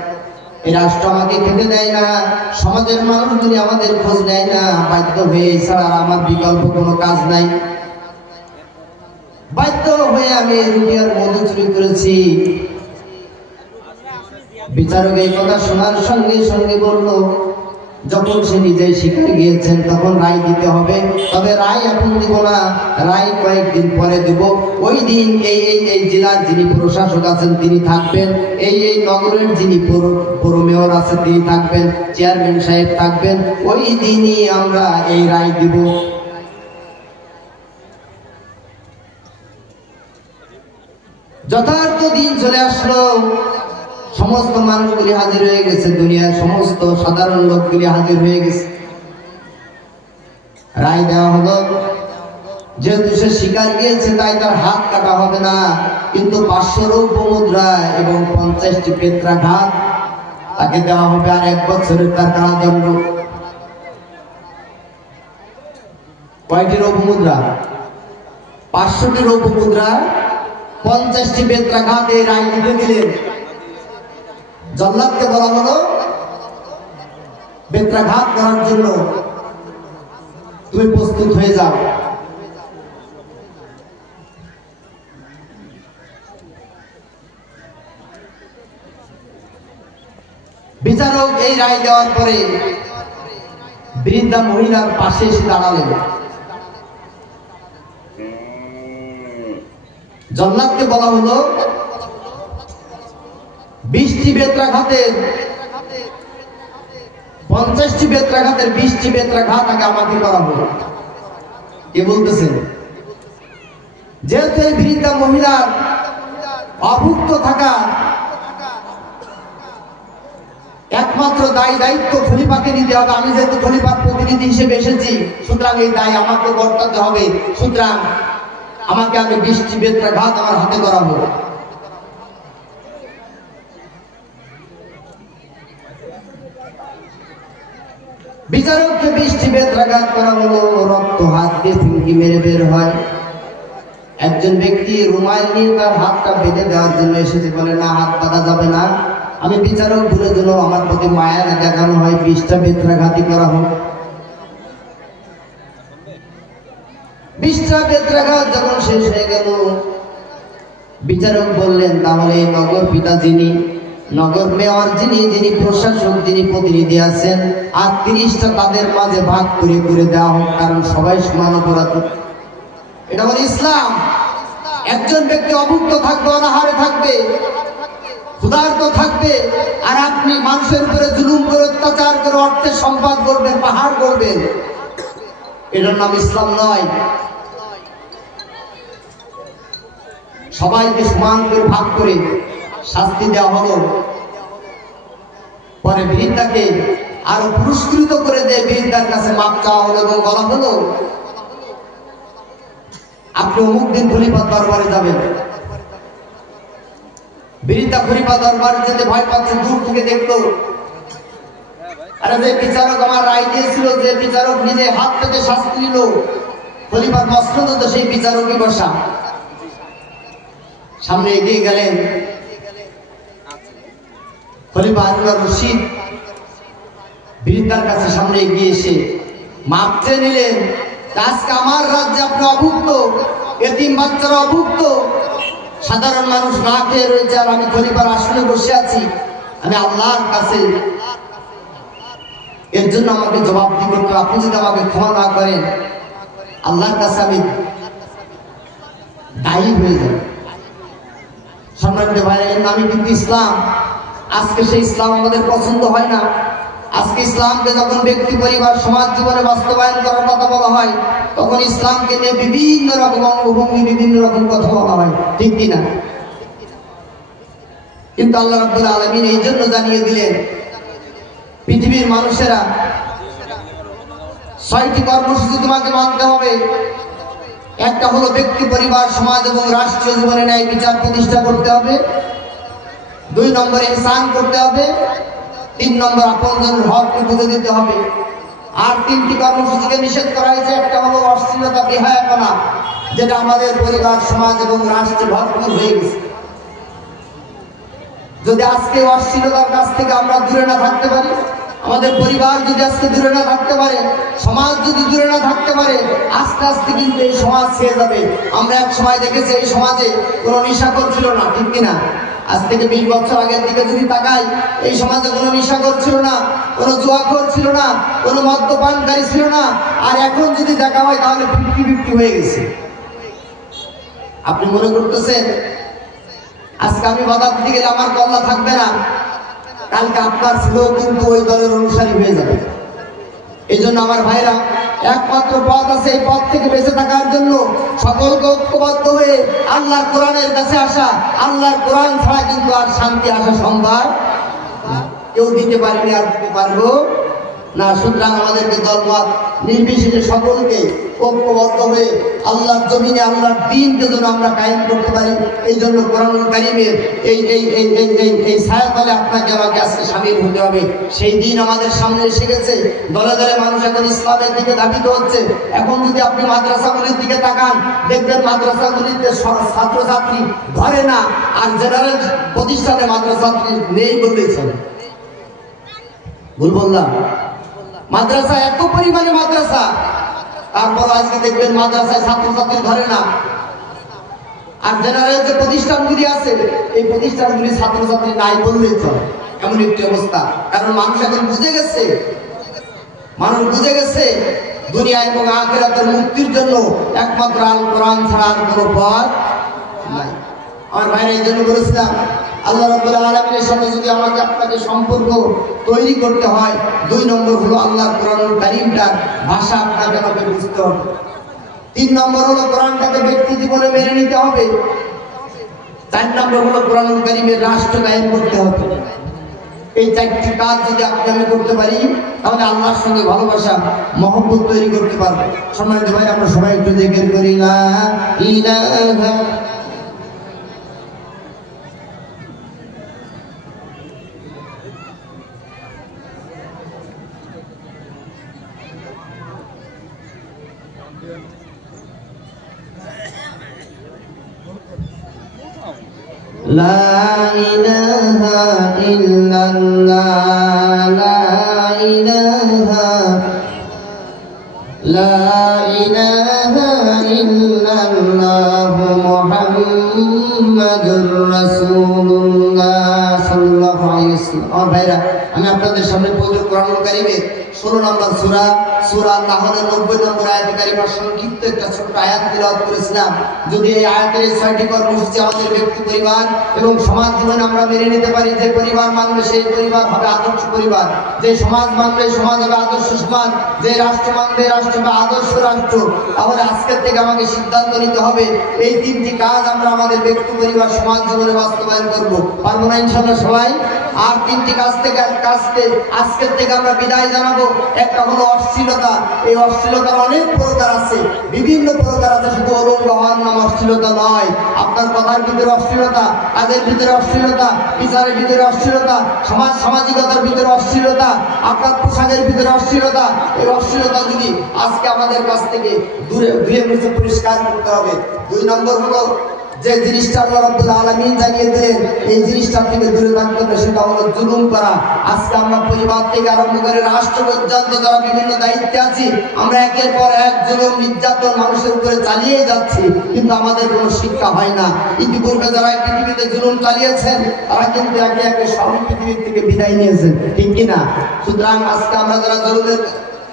এই রাষ্ট্র আমাকে খেতে দেয় না, সমাজের মানুষগুলি আমাদের খোঁজ নেয় না, বাধ্য হয়ে ছাড়া আমার বিকল্প কোনো কাজ নাই। বাধ্য হয়ে আমি রুটি আর মধু চুরি করেছি। বিচারক এই কথা শোনার সঙ্গে সঙ্গে বলল, যখন সে নিজেই স্বীকার গিয়েছেন তখন রায় দিতে হবে, তবে রায় এখন দিব না, রায় কয়েকদিন পরে দেব। ওই দিন এই জেলার যিনি প্রশাসক আছেন তিনি থাকবেন, এই নগরের যিনি পৌর মেয়র আছেন তিনি থাকবেন, চেয়ারম্যান সাহেব থাকবেন, ওই দিনই আমরা এই রায় দিব। যথার্থ দিন চলে আসলো, সমস্ত মানুষগুলি হাজির হয়ে গেছে, দুনিয়ার সমস্ত সাধারণ লোকগুলি হাজির হয়ে গেছে। রায় দেওয়া হলো, যেহেতু সে স্বীকার গিয়েছে তাই তার হাত কাটা হবে না, কিন্তু 500 রৌপ্য মুদ্রা এবং 50টি বেত্রাঘাত তাকে দেওয়া হবে, আর 1 বছরের তার কারাদণ্ড। কয়টি রৌপ্য মুদ্রা? 500টি রৌপ্য মুদ্রা, 50টি বেত্রাঘাত। এই রায় লিখে দিলেন। জল্লাদকে বলা হলো বেত্রাঘাত করার জন্য তুমি প্রস্তুত হয়ে যাও। বিচারক এই রায় দেওয়ার পরে বৃদ্ধা মহিলার পাশে এসে দাঁড়ালেন। জল্লাদকে বলা হলো 20টি বেত্রাঘাতের 50টি বেত্রাঘাতের 20টি বেত্রাঘাত আগে আমাকে করা হলো। কে বলতেছেন? যেহেতু এই বৃদ্ধা মহিলার অভুক্ত থাকা একমাত্র দায়িত্ব খলিফাকে নিতে হবে। আমি যেহেতু খলিফার প্রতিনিধি হিসেবে এসেছি, সুতরাং এই দায় আমাকে বর্তাতে হবে। সুতরাং আমাকে আগে 20টি বেত্রাঘাত আমার হাতে করা হলো। বিচারককে 20টি বেত্রাঘাত করা হলো। রক্ত হাত দিয়ে ফুঁকি মেরে বের হয়। একজন ব্যক্তি রুমাল নিয়ে তার হাতটা বেঁধে দেওয়ার জন্য এসেছে, বলে না হাত বাঁধা যাবে না, আমি বিচারক বলে দিল আমার প্রতি মায়া দেখানো হয়, 20টা বেত্রাঘাতী করা হোক। 20টা বেত্রাঘাত যখন শেষ হয়ে গেল, বিচারক বললেন তাহলে নগর পিতা যিনি, নগর মেয়র যিনি, যিনি প্রশাসক, যিনি প্রতিনিধি আছেন, আর 30টা তাদের মাঝে ভাগ করে করে দেওয়া হোক, কারণ সবাই সমান অপরাধী। এটা হলো ইসলাম। একজন ব্যক্তি অভুক্ত থাকবে, অনাহারে থাকবে, ক্ষুধার্ত থাকবে, আর আপনি মানুষের উপরে জুলুম করে অত্যাচার করে অর্থের সম্পদ করবেন, পাহাড় করবেন, এটার নাম ইসলাম নয়। সবাইকে সমান করে ভাগ করে শাস্তি দেওয়া হলো। পরে বীরটাকে আরো পুরস্কৃত করে দিয়ে বীরটার কাছে মাপ চাওয়া হলো এবং বলা হলো আপনি অমুক দিন খলিফার দরবারে যাবেন। বীরটা খলিফা দরবারে যেতে ভয় পাচ্ছে, দূর থেকে দেখলো আরে যে বিচারক আমার রায় দিয়েছিল, যে বিচারক নিজে হাত পেতে শাস্তি দিল, খলিফার মসনদে তো সেই বিচারকই বসা। সামনে এগিয়ে গেলেন খলিফা হারুন রশিদ, বীরটার কাছে সামনে এগিয়ে এসে মাপ চেয়ে নিলেন। আজকে আমার রাজ্যে আপনি অভুক্ত, এতিম বাচ্চারা অভুক্ত, সাধারণ মানুষ না খেয়ে রয়েছে, আর আমি খলিফার আসনে বসে আছি। আমি আল্লাহর কাছে এর জন্য আমাকে জবাবদিহি করতে হবে। আপনি যদি আমাকে ক্ষমা না করেন, আল্লাহর কাছে আমি দায়ী হয়ে যাব। সম্মানিত ভাই, আমি কিন্তু ইসলাম, আজকে সেই ইসলাম আমাদের পছন্দ হয় না। আজকে ইসলামকে যখন ব্যক্তি, পরিবার, সমাজ জীবনে বাস্তবায়ন করার কথা বলা হয়, তখন ইসলামকে নিয়ে বিভিন্ন রকম অঙ্গভঙ্গি, বিভিন্ন রকম কথা বলা হয়, ঠিক কিনা? কিন্তু আল্লাহ রাব্বুল আলামিন এই জন্য জানিয়ে দিলেন পৃথিবীর মানুষেরা 6টি কর্মসূচি তোমাকে মানতে হবে। একটা হলো ব্যক্তি, পরিবার, সমাজ এবং রাষ্ট্রীয় জীবনে ন্যায় বিচার প্রতিষ্ঠা করতে হবে। 2 নম্বরে ইহসান করতে হবে। 3 নম্বর আপনজনের হককে বুঝে দিতে হবে। আর 3টি কর্মসূচিকে নিষেধ করা হয়েছে। একটা হলো অশ্লীলতা, বেহায়াপনা, যেটা আমাদের পরিবার, সমাজ এবং রাষ্ট্রে ভরপুর হয়ে গেছে। যদি আজকে অশ্লীলতার কাছ থেকে আমরা দূরে না থাকতে পারি, আমাদের পরিবার যদি আজকে দূরে না থাকতে পারে, সমাজ যদি দূরে না থাকতে পারে, আস্তে আস্তে কিন্তু এই সমাজ ছেড়ে যাবে। আমরা এক সময় দেখেছি এই সমাজে কোনো নেশাখোর ছিল না, ঠিক কিনা? আজ থেকে 20 বছর আগের দিকে যদি তাকাই, এই সমাজে কোনো নেশাখোর ছিল না, কোনো জুয়াখোর ছিল না, কোনো মদ্যপানকারী ছিল না। আর এখন যদি দেখা হয় তাহলে 50-50 হয়ে গেছে। আপনি মনে করতেছেন আজকে আমি বাজার দিকে গেলে আমার কল্লা থাকবে না, কালকে আপনার ছেলেও কিন্তু ওই দলের অনুসারী হয়ে যাবে। এই জন্য আমার ভাইরা, একমাত্র পথ আছে, এই পথ থেকে বেঁচে থাকার জন্য সকলকে ঐক্যবদ্ধ হয়ে আল্লাহর কোরআনের কাছে আসা। আল্লাহর কোরআন ছাড়া কিন্তু আর শান্তি আসা সম্ভব কেউ দিতে পারেনি, আর দিতে পারবো না। সুতরাং আমাদেরকে দলমত নির্বিশেষে সকলকে ঐক্যবদ্ধ হয়ে আল্লাহর জমিনে আল্লাহর দ্বীনকে যেন আমরা কায়েম করতে পারি, এই জন্য কোরআনুল কারীমের এই ছায়াতলে আপনাকে আমাকে আজকে শামিল হতে হবে। সেই দিন আমাদের সামনে এসে গেছে। দলে দলে মানুষ এখন ইসলামের দিকে ধাবিত হচ্ছে। এখন যদি আপনি মাদ্রাসাগুলির দিকে তাকান, দেখবেন মাদ্রাসাগুলিতে ছাত্রছাত্রী ধরে না, আর জেনারেল প্রতিষ্ঠানে মাদ্রাসাত্রী নেই বললেই চলে। ভুল বললাম? মাদ্রাসা এত পরিমাণে মাদ্রাসা, তারপর আজকে দেখবেন মাদ্রাসায় ছাত্রছাত্রী ধরে না। আর জেনারেল যে প্রতিষ্ঠানগুলি আছে, এই প্রতিষ্ঠানগুলি ছাত্রছাত্রী নাই বললেই চলে, এমন একটি অবস্থা। কারণ মানুষ এখন বুঝে গেছে, মানুষ বুঝে গেছে দুনিয়া এবং আখিরাতের মুক্তির জন্য একমাত্র আল কোরআন ছাড়া আর কোনো পথ নাই। আমার ভাইরা এই জন্য বলেছিলাম, আল্লাহ রাব্বুল আলামিনের সাথে যদি আমাকে আপনাকে সম্পর্ক তৈরি করতে হয়, 2 নম্বর হলো আল্লাহর কোরআনুল কারীমটার ভাষা আপনাকে আমাকে বুঝতে হবে। 3 নম্বর হলো কোরআনটাকে ব্যক্তি জীবনে মেনে নিতে হবে। 4 নম্বর হলো কোরআনুল কারীমের রাষ্ট্র কায়েম করতে হবে। এই 4টি কাজ যদি আপনি আমি করতে পারি, তাহলে আল্লাহর সঙ্গে ভালোবাসা, মহব্বত তৈরি করতে পারবো। সম্মানিত ভাই, আমরা সবাই একটু জিকির করি লা ইলাহা لا إله ইল্লাল্লাহ লা ইলাহা ইল্লাল্লাহ মুহাম্মাদুর রাসূলুল্লাহ সাল্লাল্লাহু আলাইহি ওয়াসাল্লাম। আমার ভাইরা, আমি আপনাদের সামনে পবিত্র কোরআনুল কারীমের 16 নম্বর সূরা নাহলের 90 নম্বর আয়াতে কারিমার সংক্ষিপ্ত একটা ছোট আয়াত তিলাওয়াত করেছিলাম। যদি এই আয়াতের এই 6টি কর্মসূচি আমাদের ব্যক্তি পরিবার এবং সমাজ জীবনে আমরা মেনে নিতে পারি, যে পরিবার মানবে সেই পরিবার হবে আদর্শ পরিবার, যে সমাজ মানবে সমাজ হবে আদর্শ সমাজ, যে রাষ্ট্র মানবে রাষ্ট্র হবে আদর্শ রাষ্ট্র, তাহলে আজকের থেকে আমাকে সিদ্ধান্ত নিতে হবে এই 3টি কাজ আমরা আমাদের ব্যক্তি পরিবার সমাজ জীবনে বাস্তবায়ন করব। পারবো না ইনশাআল্লাহ সবাই? আর 3টি কাজকে আজকের থেকে আমরা বিদায় জানাবো। একটা হলো অশ্লীলতা। এই অশ্লীলতার অনেক প্রকার আছে, বিভিন্ন প্রকার আছে, শুধু অলঙ্গ হওয়ার নাম অশ্লীলতা নয়। আপনার কথার ভিতরে অশ্লীলতা, কাজের ভিতরে অশ্লীলতা, বিচারের ভিতরে অশ্লীলতা, সামাজিকতার ভিতরে অশ্লীলতা, আপনার পোশাকের ভিতরে অশ্লীলতা। এই অশ্লীলতা যদি আজকে আমাদের কাছ থেকে ধুয়ে মুছে পরিষ্কার করতে হবে। 2 নম্বর হলো যে জিনিসটা আল্লাহ রাব্বুল আলামিন জানিয়ে দিলেন, এই জিনিসটা থেকে দূরে থাকতে হবে, সেটা হলো জুলুম করা। আজকে আমরা পরিবার থেকে আরম্ভ করে রাষ্ট্র পর্যন্ত যারা বিভিন্ন দায়িত্বে আছি, আমরা একের পর এক জুলুম নির্যাতন মানুষের উপরে চালিয়ে যাচ্ছি, কিন্তু আমাদের কোনো শিক্ষা হয় না। ইতিপূর্বে যারা পৃথিবীতে জুলুম চালিয়েছেন তারা কিন্তু একে একে সব পৃথিবীর থেকে বিদায় নিয়েছেন, ঠিক কিনা? সুতরাং আজকে আমরা যারা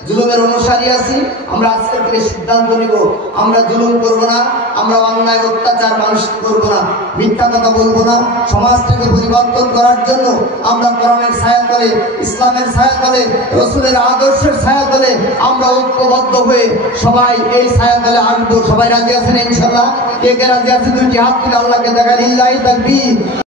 জুলুমের অনুসারী আছি, আমরা আজকে থেকে সিদ্ধান্ত নিব আমরা জুলুম করব না, আমরা অন্যায় অত্যাচার মানুষকে করব না, মিথ্যা কথা বলবো না। সমাজটাকে পরিবর্তন করার জন্য আমরা কোরআনের ছায়াতলে, ইসলামের ছায়াতলে, রাসূলের আদর্শের ছায়াতলে আমরা ঐক্যবদ্ধ হয়ে সবাই এই ছায়াতলে আসবো। সবাই রাজি আছেন ইনশাআল্লাহ? কে কে রাজি আছে? 2টি হাত তুলে আল্লাহকে দেখান। লিল্লাহি তাকবীর।